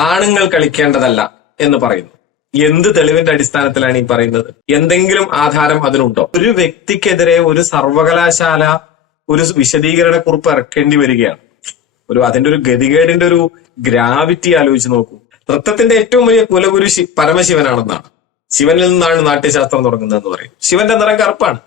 ആണുങ്ങൾ കളിക്കേണ്ടതല്ല എന്ന് പറയുന്നു. എന്ത് തെളിവിന്റെ അടിസ്ഥാനത്തിലാണ് ഈ പറയുന്നത്? എന്തെങ്കിലും ആധാരം അതിനുണ്ടോ? ഒരു വ്യക്തിക്കെതിരെ ഒരു സർവകലാശാല ഒരു വിശദീകരണ കുറിപ്പ് ഇറക്കേണ്ടി വരികയാണ്. ഒരു അതിന്റെ ഒരു ഗതികേടിന്റെ ഒരു ഗ്രാവിറ്റി ആലോചിച്ച് നോക്കൂ. നൃത്തത്തിന്റെ ഏറ്റവും വലിയ കുലഗുരു പരമശിവനാണെന്നാണ്. ശിവനിൽ നിന്നാണ് നാട്യശാസ്ത്രം തുടങ്ങുന്നതെന്ന് പറയും. ശിവന്റെ നിറം കറുപ്പാണ്.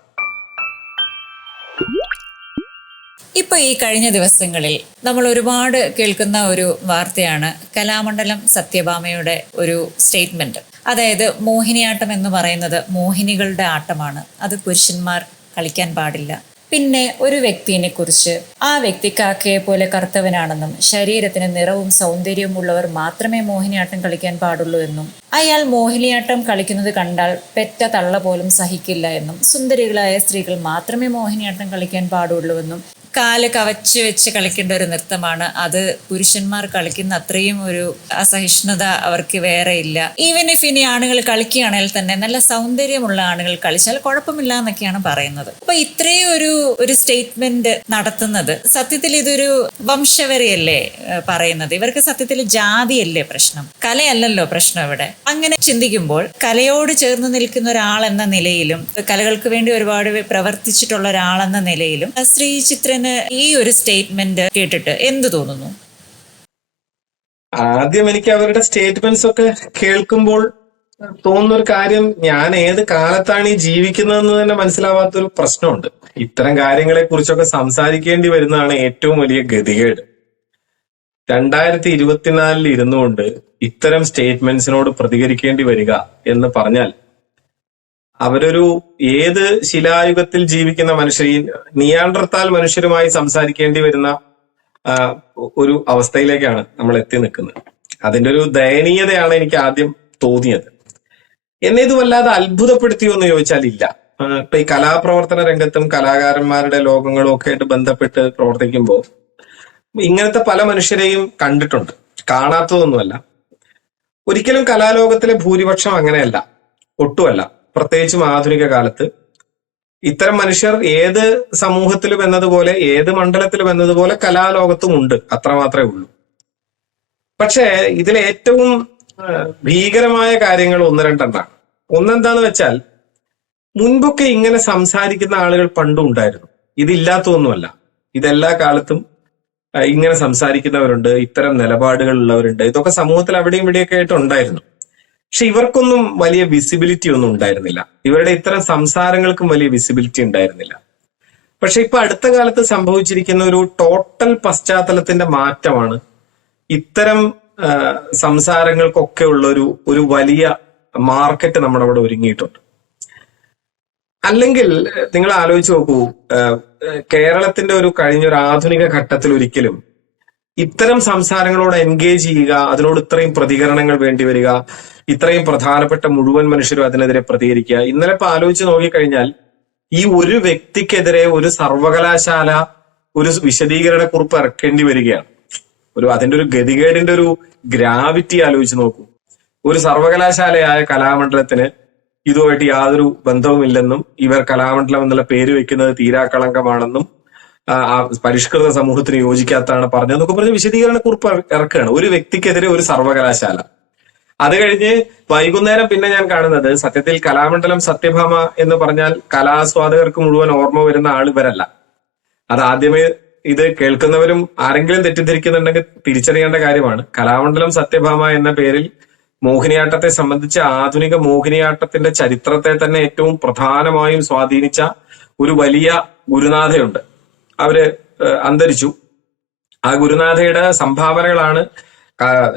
ഇപ്പൊ ഈ കഴിഞ്ഞ ദിവസങ്ങളിൽ നമ്മൾ ഒരുപാട് കേൾക്കുന്ന ഒരു വാർത്തയാണ് കലാമണ്ഡലം സത്യഭാമയുടെ ഒരു സ്റ്റേറ്റ്മെന്റ്. അതായത് മോഹിനിയാട്ടം എന്ന് പറയുന്നത് മോഹിനികളുടെ ആട്ടമാണ്. അത് പുരുഷന്മാർ കളിക്കാൻ പാടില്ല. പിന്നെ ഒരു വ്യക്തിയെ കുറിച്ച് ആ വ്യക്തി കാക്കയെ പോലെ കറുത്തവനാണെന്നും ശരീരത്തിന് നിറവും സൗന്ദര്യവും ഉള്ളവർ മാത്രമേ മോഹിനിയാട്ടം കളിക്കാൻ പാടുള്ളൂ എന്നും അയാൾ മോഹിനിയാട്ടം കളിക്കുന്നത് കണ്ടാൽ പെറ്റ തള്ള പോലും സഹിക്കില്ല എന്നും സുന്ദരികളായ സ്ത്രീകൾ മാത്രമേ മോഹിനിയാട്ടം കളിക്കാൻ പാടുള്ളൂ എന്നും കാൽ കവച്ച് വെച്ച് കളിക്കേണ്ട ഒരു നൃത്തമാണ്. അത് പുരുഷന്മാർ കളിക്കുന്ന അത്രയും ഒരു അസഹിഷ്ണുത അവർക്ക് വേറെ ഇല്ല. ഈവൻ ഇഫ് ഇനി ആണുകൾ കളിക്കുകയാണെങ്കിൽ തന്നെ നല്ല സൗന്ദര്യമുള്ള ആണുകൾ കളിച്ചാൽ കുഴപ്പമില്ല എന്നൊക്കെയാണ് പറയുന്നത്. അപ്പൊ ഇത്രയും ഒരു ഒരു സ്റ്റേറ്റ്മെന്റ് നടത്തുന്നത്. സത്യത്തിൽ ഇതൊരു വംശവരെയല്ലേ പറയുന്നത്? ഇവർക്ക് സത്യത്തിൽ ജാതിയല്ലേ പ്രശ്നം? കലയല്ലല്ലോ പ്രശ്നം ഇവിടെ. അങ്ങനെ ചിന്തിക്കുമ്പോൾ കലയോട് ചേർന്ന് നിൽക്കുന്ന ഒരാൾ എന്ന നിലയിലും കലകൾക്ക് വേണ്ടി ഒരുപാട് പ്രവർത്തിച്ചിട്ടുള്ള ഒരാളെന്ന നിലയിലും ശ്രീ ചിത്രന് ഈ ഒരു സ്റ്റേറ്റ്മെന്റ് കേട്ടിട്ട് എന്ത് തോന്നുന്നു? ആദ്യം എനിക്ക് അവരുടെ സ്റ്റേറ്റ്മെന്റ്സ് ഒക്കെ കേൾക്കുമ്പോൾ തോന്നുന്ന ഒരു കാര്യം ഞാൻ ഏത് കാലത്താണ് ഈ ജീവിക്കുന്നതെന്ന് തന്നെ മനസ്സിലാവാത്തൊരു പ്രശ്നമുണ്ട്. ഇത്തരം കാര്യങ്ങളെ കുറിച്ചൊക്കെ സംസാരിക്കേണ്ടി വരുന്നതാണ് ഏറ്റവും വലിയ ഗതികേട്. രണ്ടായിരത്തി ഇരുപത്തിനാലിൽ ഇരുന്നുകൊണ്ട് ഇത്തരം സ്റ്റേറ്റ്മെന്റ്സിനോട് പ്രതികരിക്കേണ്ടി വരിക എന്ന് പറഞ്ഞാൽ അവരൊരു ഏത് ശിലായുഗത്തിൽ ജീവിക്കുന്ന മനുഷ്യർ ഈ നിയാണ്ടർത്താൽ മനുഷ്യരുമായി സംസാരിക്കേണ്ടി വരുന്ന ഒരു അവസ്ഥയിലേക്കാണ് നമ്മൾ എത്തി നിൽക്കുന്നത്. അതിന്റെ ഒരു ദയനീയതയാണ് എനിക്ക് ആദ്യം തോന്നിയത്. എന്നെ ഇത് വല്ലാതെ അത്ഭുതപ്പെടുത്തിയോ എന്ന് ചോദിച്ചാൽ ഇല്ല. ഇപ്പൊ ഈ കലാപ്രവർത്തന രംഗത്തും കലാകാരന്മാരുടെ ലോകങ്ങളും ഒക്കെ ആയിട്ട് ബന്ധപ്പെട്ട് പ്രവർത്തിക്കുമ്പോൾ ഇങ്ങനത്തെ പല മനുഷ്യരെയും കണ്ടിട്ടുണ്ട്. കാണാത്തതൊന്നുമല്ല. ഒരിക്കലും കലാലോകത്തിലെ ഭൂരിപക്ഷം അങ്ങനെയല്ല. ഒട്ടുമല്ല. പ്രത്യേകിച്ചും ആധുനിക കാലത്ത്. ഇത്തരം മനുഷ്യർ ഏത് സമൂഹത്തിലും എന്നതുപോലെ ഏത് മണ്ഡലത്തിലും എന്നതുപോലെ കലാലോകത്തും ഉണ്ട്. അത്രമാത്രമേ ഉള്ളൂ. പക്ഷേ ഇതിലെ ഏറ്റവും ഭീകരമായ കാര്യങ്ങൾ ഒന്ന് രണ്ടെണ്ണാണ് ഒന്നെന്താന്ന് വെച്ചാൽ മുൻപൊക്കെ ഇങ്ങനെ സംസാരിക്കുന്ന ആളുകൾ പണ്ടും ഉണ്ടായിരുന്നു. ഇതില്ലാത്തതൊന്നുമല്ല. ഇതെല്ലാ കാലത്തും ഇങ്ങനെ സംസാരിക്കുന്നവരുണ്ട് ഇത്തരം നിലപാടുകളുള്ളവരുണ്ട് ഇതൊക്കെ സമൂഹത്തിൽ അവിടെയും ഇവിടെയൊക്കെ ആയിട്ട് ഉണ്ടായിരുന്നു. പക്ഷെ ഇവർക്കൊന്നും വലിയ വിസിബിലിറ്റി ഒന്നും ഉണ്ടായിരുന്നില്ല. ഇവരുടെ ഇത്തരം സംസാരങ്ങൾക്കും വലിയ വിസിബിലിറ്റി ഉണ്ടായിരുന്നില്ല. പക്ഷെ ഇപ്പൊ അടുത്ത കാലത്ത് സംഭവിച്ചിരിക്കുന്ന ഒരു ടോട്ടൽ പശ്ചാത്തലത്തിന്റെ മാറ്റമാണ് ഇത്തരം സംസാരങ്ങൾക്കൊക്കെ ഉള്ള ഒരു ഒരു വലിയ മാർക്കറ്റ് നമ്മുടെ അവിടെ ഒരുങ്ങിയിട്ടുണ്ട്. അല്ലെങ്കിൽ നിങ്ങൾ ആലോചിച്ച് നോക്കൂ കേരളത്തിന്റെ ഒരു കഴിഞ്ഞ ഒരു ആധുനിക ഘട്ടത്തിൽ ഒരിക്കലും ഇത്തരം സംസാരങ്ങളോട് എൻഗേജ് ചെയ്യുക അതിനോട് ഇത്രയും പ്രതികരണങ്ങൾ വേണ്ടി വരിക ഇത്രയും പ്രധാനപ്പെട്ട മുഴുവൻ മനുഷ്യരും അതിനെതിരെ പ്രതികരിക്കുക. ഇന്നലെ ഇപ്പൊ ആലോചിച്ച് നോക്കിക്കഴിഞ്ഞാൽ ഈ ഒരു വ്യക്തിക്കെതിരെ ഒരു സർവകലാശാല ഒരു വിശദീകരണ കുറിപ്പ് ഇറക്കേണ്ടി വരികയാണ്. ഒരു അതിന്റെ ഒരു ഗതികേടിന്റെ ഒരു ഗ്രാവിറ്റി ആലോചിച്ച് നോക്കൂ. ഒരു സർവകലാശാലയായ കലാമണ്ഡലത്തിന് ഇതുമായിട്ട് യാതൊരു ബന്ധവുമില്ലെന്നും ഇവർ കലാമണ്ഡലം എന്നുള്ള പേര് വെക്കുന്നത് തീരാക്കളങ്കമാണെന്നും പരിഷ്കൃത സമൂഹത്തിന് യോജിക്കാത്തതാണ് പറഞ്ഞതെന്നൊക്കെ പറഞ്ഞ് വിശദീകരണ കുറിപ്പ് ഇറക്കുകയാണ്. ഒരു വ്യക്തിക്കെതിരെ ഒരു സർവകലാശാല. അത് കഴിഞ്ഞ് വൈകുന്നേരം പിന്നെ ഞാൻ കാണുന്നത് സത്യത്തിൽ കലാമണ്ഡലം സത്യഭാമ എന്ന് പറഞ്ഞാൽ കലാസ്വാദകർക്ക് മുഴുവൻ ഓർമ്മ വരുന്ന ആൾ ഇവരല്ല. അത് ആദ്യമേ ഇത് കേൾക്കുന്നവരും ആരെങ്കിലും തെറ്റിദ്ധരിക്കുന്നുണ്ടെങ്കിൽ തിരിച്ചറിയേണ്ട കാര്യമാണ്. കലാമണ്ഡലം സത്യഭാമ എന്ന പേരിൽ മോഹിനിയാട്ടത്തെ സംബന്ധിച്ച് ആധുനിക മോഹിനിയാട്ടത്തിന്റെ ചരിത്രത്തെ തന്നെ ഏറ്റവും പ്രധാനമായും സ്വാധീനിച്ച ഒരു വലിയ ഗുരുനാഥയുണ്ട്. അവർ അന്തരിച്ചു. ആ ഗുരുനാഥയുടെ സംഭാവനകളാണ്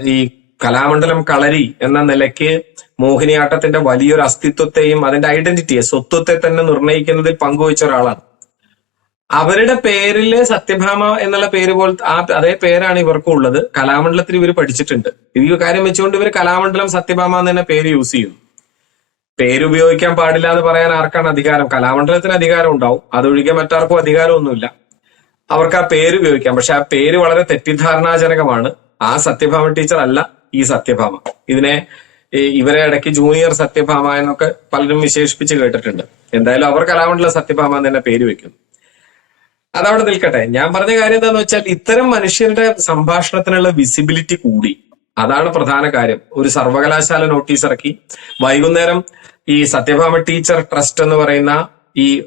ഈ കലാമണ്ഡലം കളരി എന്ന നിലയ്ക്ക് മോഹിനിയാട്ടത്തിന്റെ വലിയൊരു അസ്തിത്വത്തെയും അതിന്റെ ഐഡന്റിറ്റിയെ സ്വത്വത്തെ തന്നെ നിർണയിക്കുന്നതിൽ പങ്കുവച്ച ഒരാളാണ്. അവരുടെ പേരിൽ സത്യഭാമ എന്നുള്ള പേര് പോലെ ആ അതേ പേരാണ് ഇവർക്കും ഉള്ളത്. കലാമണ്ഡലത്തിൽ ഇവർ പഠിച്ചിട്ടുണ്ട്. ഈ കാര്യം വെച്ചുകൊണ്ട് ഇവർ കലാമണ്ഡലം സത്യഭാമ എന്ന് തന്നെ പേര് യൂസ് ചെയ്യുന്നു. പേര് ഉപയോഗിക്കാൻ പാടില്ല എന്ന് പറയാൻ ആർക്കാണ് അധികാരം? കലാമണ്ഡലത്തിന് അധികാരം ഉണ്ടാവും. അതൊഴികെ മറ്റാർക്കും അധികാരമൊന്നുമില്ല. അവർക്ക് ആ പേര് ഉപയോഗിക്കാം. പക്ഷെ ആ പേര് വളരെ തെറ്റിദ്ധാരണാജനകമാണ്. ആ സത്യഭാമ ടീച്ചർ അല്ല ഈ സത്യഭാമ. ഇതിനെ ഇവരെ ഇടയ്ക്ക് ജൂനിയർ സത്യഭാമ എന്നൊക്കെ പലരും വിശേഷിപ്പിച്ച് കേട്ടിട്ടുണ്ട്. എന്തായാലും അവർ കലാമണ്ഡല സത്യഭാമ എന്ന് തന്നെ പേര് വെക്കുന്നു. അതവിടെ നിൽക്കട്ടെ. ഞാൻ പറഞ്ഞ കാര്യം എന്താന്ന് വെച്ചാൽ ഇത്തരം മനുഷ്യരുടെ സംഭാഷണത്തിനുള്ള വിസിബിലിറ്റി കൂടി. അതാണ് പ്രധാന കാര്യം. ഒരു സർവകലാശാല നോട്ടീസ് ഇറക്കി. വൈകുന്നേരം ഈ സത്യഭാമ ടീച്ചർ ട്രസ്റ്റ് എന്ന് പറയുന്ന ഈ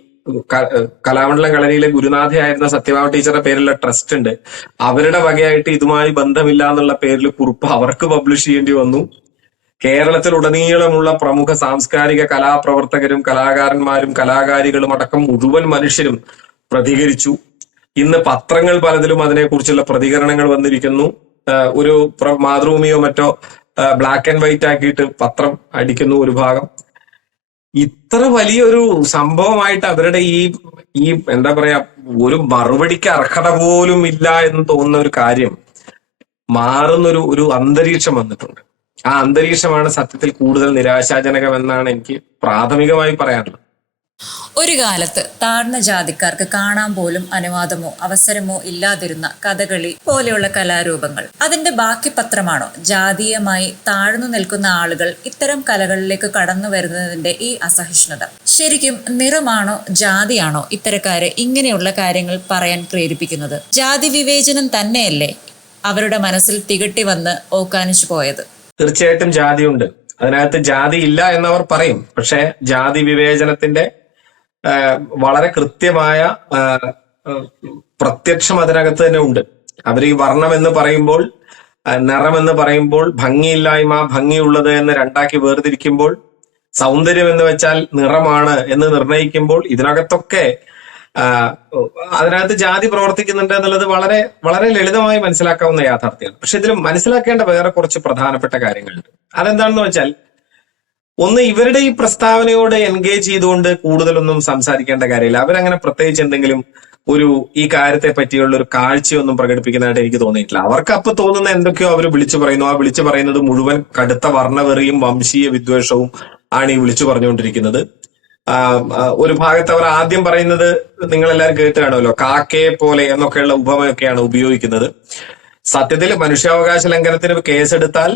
കലാമണ്ഡലം കളരിയിലെ ഗുരുനാഥയായിരുന്ന സത്യഭാമ ടീച്ചറുടെ പേരിലുള്ള ട്രസ്റ്റ് ഉണ്ട്. അവരുടെ വകയായിട്ട് ഇതുമായി ബന്ധമില്ല എന്നുള്ള പേരിൽ കുറിപ്പ് അവർക്ക് പബ്ലിഷ് ചെയ്യേണ്ടി വന്നു. കേരളത്തിലുടനീളമുള്ള പ്രമുഖ സാംസ്കാരിക കലാപ്രവർത്തകരും കലാകാരന്മാരും കലാകാരികളും അടക്കം മുഴുവൻ മനുഷ്യരും പ്രതികരിച്ചു. ഇന്ന് പത്രങ്ങൾ പലതിലും അതിനെക്കുറിച്ചുള്ള പ്രതികരണങ്ങൾ വന്നിരിക്കുന്നു. ഒരു മാതൃഭൂമിയോ മറ്റോ ബ്ലാക്ക് ആൻഡ് വൈറ്റ് ആക്കിയിട്ട് പത്രം അടിക്കുന്നു ഒരു ഭാഗം. ഇത്ര വലിയൊരു സംഭവമായിട്ട് അവരുടെ ഈ ഈ എന്താ പറയാ ഒരു മറുപടിക്ക് അർഹത പോലും ഇല്ല എന്ന് തോന്നുന്ന ഒരു കാര്യം മാറുന്നൊരു ഒരു അന്തരീക്ഷം വന്നിട്ടുണ്ട്. ആ അന്തരീക്ഷമാണ് സത്യത്തിൽ കൂടുതൽ നിരാശാജനകമെന്നാണ് എനിക്ക് പ്രാഥമികമായി പറയാനുള്ളത്. ഒരു കാലത്ത് താഴ്ന്ന ജാതിക്കാർക്ക് കാണാൻ പോലും അനുവാദമോ അവസരമോ ഇല്ലാതിരുന്ന കഥകളി പോലെയുള്ള കലാരൂപങ്ങൾ. അതിന്റെ ബാക്കി പത്രമാണോ? ജാതീയമായി താഴ്ന്നു നിൽക്കുന്ന ആളുകൾ ഇത്തരം കലകളിലേക്ക് കടന്നു വരുന്നതിന്റെ ഈ അസഹിഷ്ണുത. ശരിക്കും നിറമാണോ ജാതിയാണോ ഇത്തരക്കാരെ ഇങ്ങനെയുള്ള കാര്യങ്ങൾ പറയാൻ പ്രേരിപ്പിക്കുന്നത്? ജാതി വിവേചനം തന്നെയല്ലേ അവരുടെ മനസ്സിൽ തികട്ടി വന്ന് ഓക്കാനിച്ചു പോയത്? തീർച്ചയായിട്ടും ജാതിയുണ്ട്. അതിനകത്ത് ജാതി ഇല്ല എന്നവർ പറയും. പക്ഷേ ജാതി വിവേചനത്തിന്റെ വളരെ കൃത്യമായ പ്രത്യക്ഷം അതിനകത്ത് തന്നെ ഉണ്ട്. അവർ ഈ വർണം എന്ന് പറയുമ്പോൾ നിറമെന്ന് നിറം എന്ന് പറയുമ്പോൾ ഭംഗിയില്ലായ്മ ഭംഗിയുള്ളത് എന്ന് രണ്ടാക്കി വേർതിരിക്കുമ്പോൾ സൗന്ദര്യം എന്ന് വെച്ചാൽ നിറമാണ് എന്ന് നിർണയിക്കുമ്പോൾ ഇതിനകത്തൊക്കെ അതിനകത്ത് ജാതി പ്രവർത്തിക്കുന്നുണ്ട് എന്നുള്ളത് വളരെ വളരെ ലളിതമായി മനസ്സിലാക്കാവുന്ന യാഥാർത്ഥ്യമാണ്. പക്ഷെ ഇതിൽ മനസ്സിലാക്കേണ്ട വേറെ കുറച്ച് പ്രധാനപ്പെട്ട കാര്യങ്ങളുണ്ട്. അതെന്താണെന്ന് വെച്ചാൽ ഒന്ന് ഇവരുടെ ഈ പ്രസ്താവനയോട് എൻഗേജ് ചെയ്തുകൊണ്ട് കൂടുതലൊന്നും സംസാരിക്കേണ്ട കാര്യമില്ല. അവരങ്ങനെ പ്രത്യേകിച്ച് എന്തെങ്കിലും ഒരു ഈ കാര്യത്തെ പറ്റിയുള്ള ഒരു കാഴ്ചയൊന്നും പ്രകടിപ്പിക്കുന്നതായിട്ട് എനിക്ക് തോന്നിയിട്ടില്ല. അവർക്ക് അപ്പൊ തോന്നുന്ന എന്തൊക്കെയോ അവർ വിളിച്ചു പറയുന്നു. ആ വിളിച്ചു പറയുന്നത് മുഴുവൻ കടുത്ത വർണവെറിയും വംശീയ വിദ്വേഷവും ആണ് ഈ വിളിച്ചു പറഞ്ഞുകൊണ്ടിരിക്കുന്നത്. ഒരു ഭാഗത്ത് അവർ ആദ്യം പറയുന്നത് നിങ്ങളെല്ലാവരും കേട്ട് കാണുമല്ലോ. കാക്കയെ പോലെ എന്നൊക്കെയുള്ള ഉപമയൊക്കെയാണ് ഉപയോഗിക്കുന്നത്. സത്യത്തിൽ മനുഷ്യാവകാശ ലംഘനത്തിന് കേസെടുത്താൽ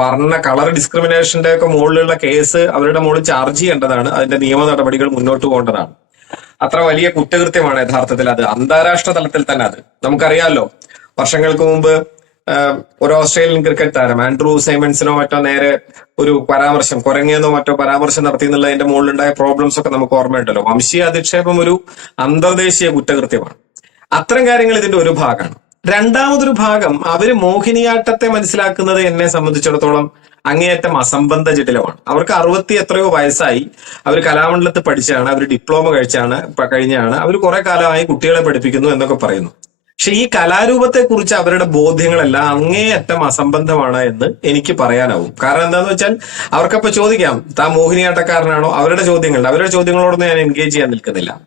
വർണ കളർ ഡിസ്ക്രിമിനേഷന്റെ ഒക്കെ മുകളിലുള്ള കേസ് അവരുടെ മുകളിൽ ചാർജ് ചെയ്യേണ്ടതാണ്. അതിന്റെ നിയമ നടപടികൾ മുന്നോട്ട് പോകേണ്ടതാണ്. അത്ര വലിയ കുറ്റകൃത്യമാണ് യഥാർത്ഥത്തിൽ അത്. അന്താരാഷ്ട്ര തലത്തിൽ തന്നെ അത്. നമുക്കറിയാമല്ലോ വർഷങ്ങൾക്ക് മുമ്പ് ഒരു ഓസ്ട്രേലിയൻ ക്രിക്കറ്റ് താരം ആൻഡ്രൂ സൈമൺസിനോ മറ്റോ നേരെ ഒരു പരാമർശം കുരങ്ങെന്നോ മറ്റോ പരാമർശം നടത്തി എന്നുള്ളതിന്റെ മുകളിലുണ്ടായ പ്രോബ്ലംസ് ഒക്കെ നമുക്ക് ഓർമ്മയുണ്ടല്ലോ. വംശീയ അധിക്ഷേപം ഒരു അന്തർദേശീയ കുറ്റകൃത്യമാണ്. അത്തരം കാര്യങ്ങൾ ഇതിന്റെ ഒരു ഭാഗമാണ്. രണ്ടാമതൊരു ഭാഗം അവർ മോഹിനിയാട്ടത്തെ മനസ്സിലാക്കുന്നത് എന്നെ സംബന്ധിച്ചിടത്തോളം അങ്ങേയറ്റം അസംബന്ധ ജടിലമാണ്. അവർക്ക് അറുപത്തി എത്രയോ വയസ്സായി. അവർ കലാമണ്ഡലത്തിൽ പഠിച്ചാണ് അവർ ഡിപ്ലോമ കഴിച്ചാണ് കഴിഞ്ഞാണ്. അവർ കുറെ കാലമായി കുട്ടികളെ പഠിപ്പിക്കുന്നു എന്നൊക്കെ പറയുന്നു. പക്ഷെ ഈ കലാരൂപത്തെ കുറിച്ച് അവരുടെ ബോധ്യങ്ങളെല്ലാം അങ്ങേയറ്റം അസംബന്ധമാണ് എന്ന് എനിക്ക് പറയാനാവും. കാരണം എന്താന്ന് വെച്ചാൽ അവർക്കപ്പോ ചോദിക്കാം താ മോഹിനിയാട്ടക്കാരനാണോ? അവരുടെ ചോദ്യങ്ങളുണ്ട്. അവരുടെ ചോദ്യങ്ങളോടൊന്നും ഞാൻ എൻഗേജ് ചെയ്യാൻ നിൽക്കുന്നില്ല.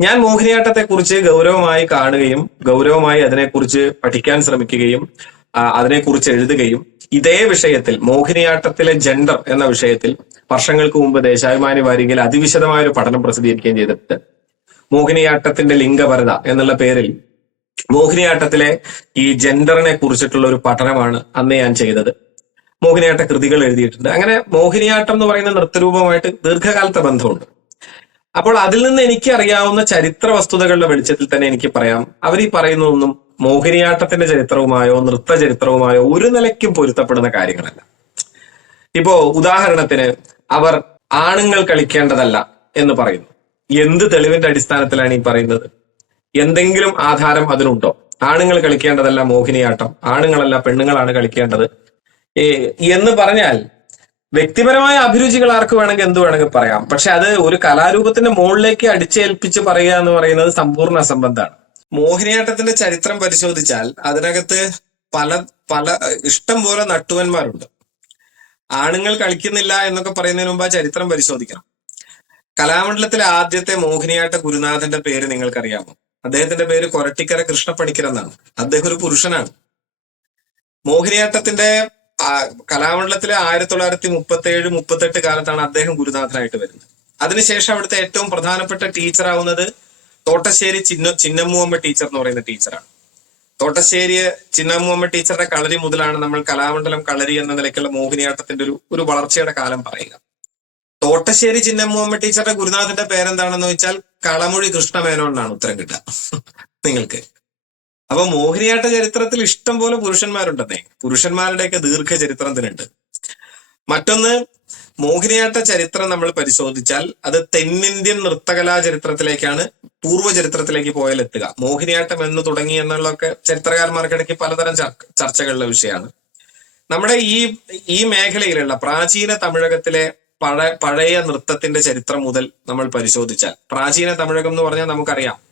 ഞാൻ മോഹിനിയാട്ടത്തെ കുറിച്ച് ഗൗരവമായി കാണുകയും ഗൗരവമായി അതിനെക്കുറിച്ച് പഠിക്കാൻ ശ്രമിക്കുകയും അതിനെക്കുറിച്ച് എഴുതുകയും ഇതേ വിഷയത്തിൽ മോഹിനിയാട്ടത്തിലെ ജെൻഡർ എന്ന വിഷയത്തിൽ വർഷങ്ങൾക്ക് മുമ്പ് ദേശാഭിമാനി വാരികയിൽ അതിവിശദമായ ഒരു പഠനം പ്രസിദ്ധീകരിക്കുകയും ചെയ്തിട്ടുണ്ട്. മോഹിനിയാട്ടത്തിന്റെ ലിംഗപരത എന്നുള്ള പേരിൽ മോഹിനിയാട്ടത്തിലെ ഈ ജെൻഡറിനെ കുറിച്ചിട്ടുള്ള ഒരു പഠനമാണ് അന്ന് ഞാൻ ചെയ്തത്. മോഹിനിയാട്ട കൃതികൾ എഴുതിയിട്ടുണ്ട്. അങ്ങനെ മോഹിനിയാട്ടം എന്ന് പറയുന്ന നൃത്തരൂപമായിട്ട് ദീർഘകാലത്തെ ബന്ധമുണ്ട്. അപ്പോൾ അതിൽ നിന്ന് എനിക്ക് അറിയാവുന്ന ചരിത്ര വസ്തുതകളുടെ വെളിച്ചത്തിൽ തന്നെ എനിക്ക് പറയാം. അവർ ഈ പറയുന്നതൊന്നും മോഹിനിയാട്ടത്തിന്റെ ചരിത്രവുമായോ നൃത്ത ചരിത്രവുമായോ ഒരു നിലയ്ക്കും പൊരുത്തപ്പെടുന്ന കാര്യങ്ങളല്ല. ഇപ്പോ ഉദാഹരണത്തിന് അവർ ആണുങ്ങൾ കളിക്കേണ്ടതല്ല എന്ന് പറയുന്നു. എന്ത് തെളിവിന്റെ അടിസ്ഥാനത്തിലാണ് ഈ പറയുന്നത്? എന്തെങ്കിലും ആധാരം അതിനുണ്ടോ? ആണുങ്ങൾ കളിക്കേണ്ടതല്ല മോഹിനിയാട്ടം ആണുങ്ങളല്ല പെണ്ണുങ്ങളാണ് കളിക്കേണ്ടത്. എന്ന് പറഞ്ഞാൽ വ്യക്തിപരമായ അഭിരുചികൾ ആർക്ക് വേണമെങ്കിൽ എന്ത് വേണമെങ്കിൽ പറയാം. പക്ഷെ അത് ഒരു കലാരൂപത്തിന്റെ മുകളിലേക്ക് അടിച്ചേൽപ്പിച്ച് പറയുക എന്ന് പറയുന്നത് സമ്പൂർണ അസംബന്ധമാണ്. മോഹിനിയാട്ടത്തിന്റെ ചരിത്രം പരിശോധിച്ചാൽ അതിനകത്ത് പല പല ഇഷ്ടം പോലെ നട്ടുവന്മാരുണ്ട്. ആണുങ്ങൾ കളിക്കുന്നില്ല എന്നൊക്കെ പറയുന്നതിന് മുമ്പ് ആ ചരിത്രം പരിശോധിക്കണം. കലാമണ്ഡലത്തിലെ ആദ്യത്തെ മോഹിനിയാട്ട ഗുരുനാഥന്റെ പേര് നിങ്ങൾക്കറിയാമോ? അദ്ദേഹത്തിന്റെ പേര് കൊരട്ടിക്കര കൃഷ്ണപ്പണിക്കർ എന്നാണ് അദ്ദേഹം ഒരു പുരുഷനാണ്. മോഹിനിയാട്ടത്തിന്റെ കലാമണ്ഡലത്തിലെ ആയിരത്തി തൊള്ളായിരത്തി മുപ്പത്തി ഏഴ് മുപ്പത്തെട്ട് കാലത്താണ് അദ്ദേഹം ഗുരുനാഥനായിട്ട് വരുന്നത്. അതിനുശേഷം അവിടുത്തെ ഏറ്റവും പ്രധാനപ്പെട്ട ടീച്ചറാവുന്നത് തോട്ടശ്ശേരി ചിന്ന ചിന്നമ്മൂമ്മ ടീച്ചർ എന്ന് പറയുന്ന ടീച്ചറാണ് തോട്ടശ്ശേരി ചിന്നമ്മൂമ്മ ടീച്ചറുടെ കളരി മുതലാണ് നമ്മൾ കലാമണ്ഡലം കളരി എന്ന നിലയ്ക്കുള്ള മോഹിനിയാട്ടത്തിന്റെ ഒരു ഒരു വളർച്ചയുടെ കാലം പറയുക. തോട്ടശ്ശേരി ചിന്നമ്മൂമ്മ ടീച്ചറുടെ ഗുരുനാഥന്റെ പേരെന്താണെന്ന് വെച്ചാൽ കളമൊഴി കൃഷ്ണമേനോൻ ഉത്തരം കിട്ടുക. നിങ്ങൾക്ക്. അപ്പൊ മോഹിനിയാട്ട ചരിത്രത്തിൽ ഇഷ്ടം പോലെ പുരുഷന്മാരുണ്ടെന്നേ. പുരുഷന്മാരുടെയൊക്കെ ദീർഘ ചരിത്രത്തിനുണ്ട് മറ്റൊന്ന് മോഹിനിയാട്ട ചരിത്രം നമ്മൾ പരിശോധിച്ചാൽ അത് തെന്നിന്ത്യൻ നൃത്തകലാ ചരിത്രത്തിലേക്കാണ് പൂർവ ചരിത്രത്തിലേക്ക് പോയാൽ എത്തുക മോഹിനിയാട്ടം എന്ന് തുടങ്ങി എന്നുള്ളതൊക്കെ ചരിത്രകാരന്മാർക്കിടയ്ക്ക് പലതരം ചർ- ചർച്ചകളുടെ വിഷയമാണ്. നമ്മുടെ ഈ ഈ മേഖലയിലുള്ള പ്രാചീന തമിഴകത്തിലെ പഴ പഴയ നൃത്തത്തിന്റെ ചരിത്രം മുതൽ നമ്മൾ പരിശോധിച്ചാൽ പ്രാചീന തമിഴകം എന്ന് പറഞ്ഞാൽ നമുക്കറിയാം.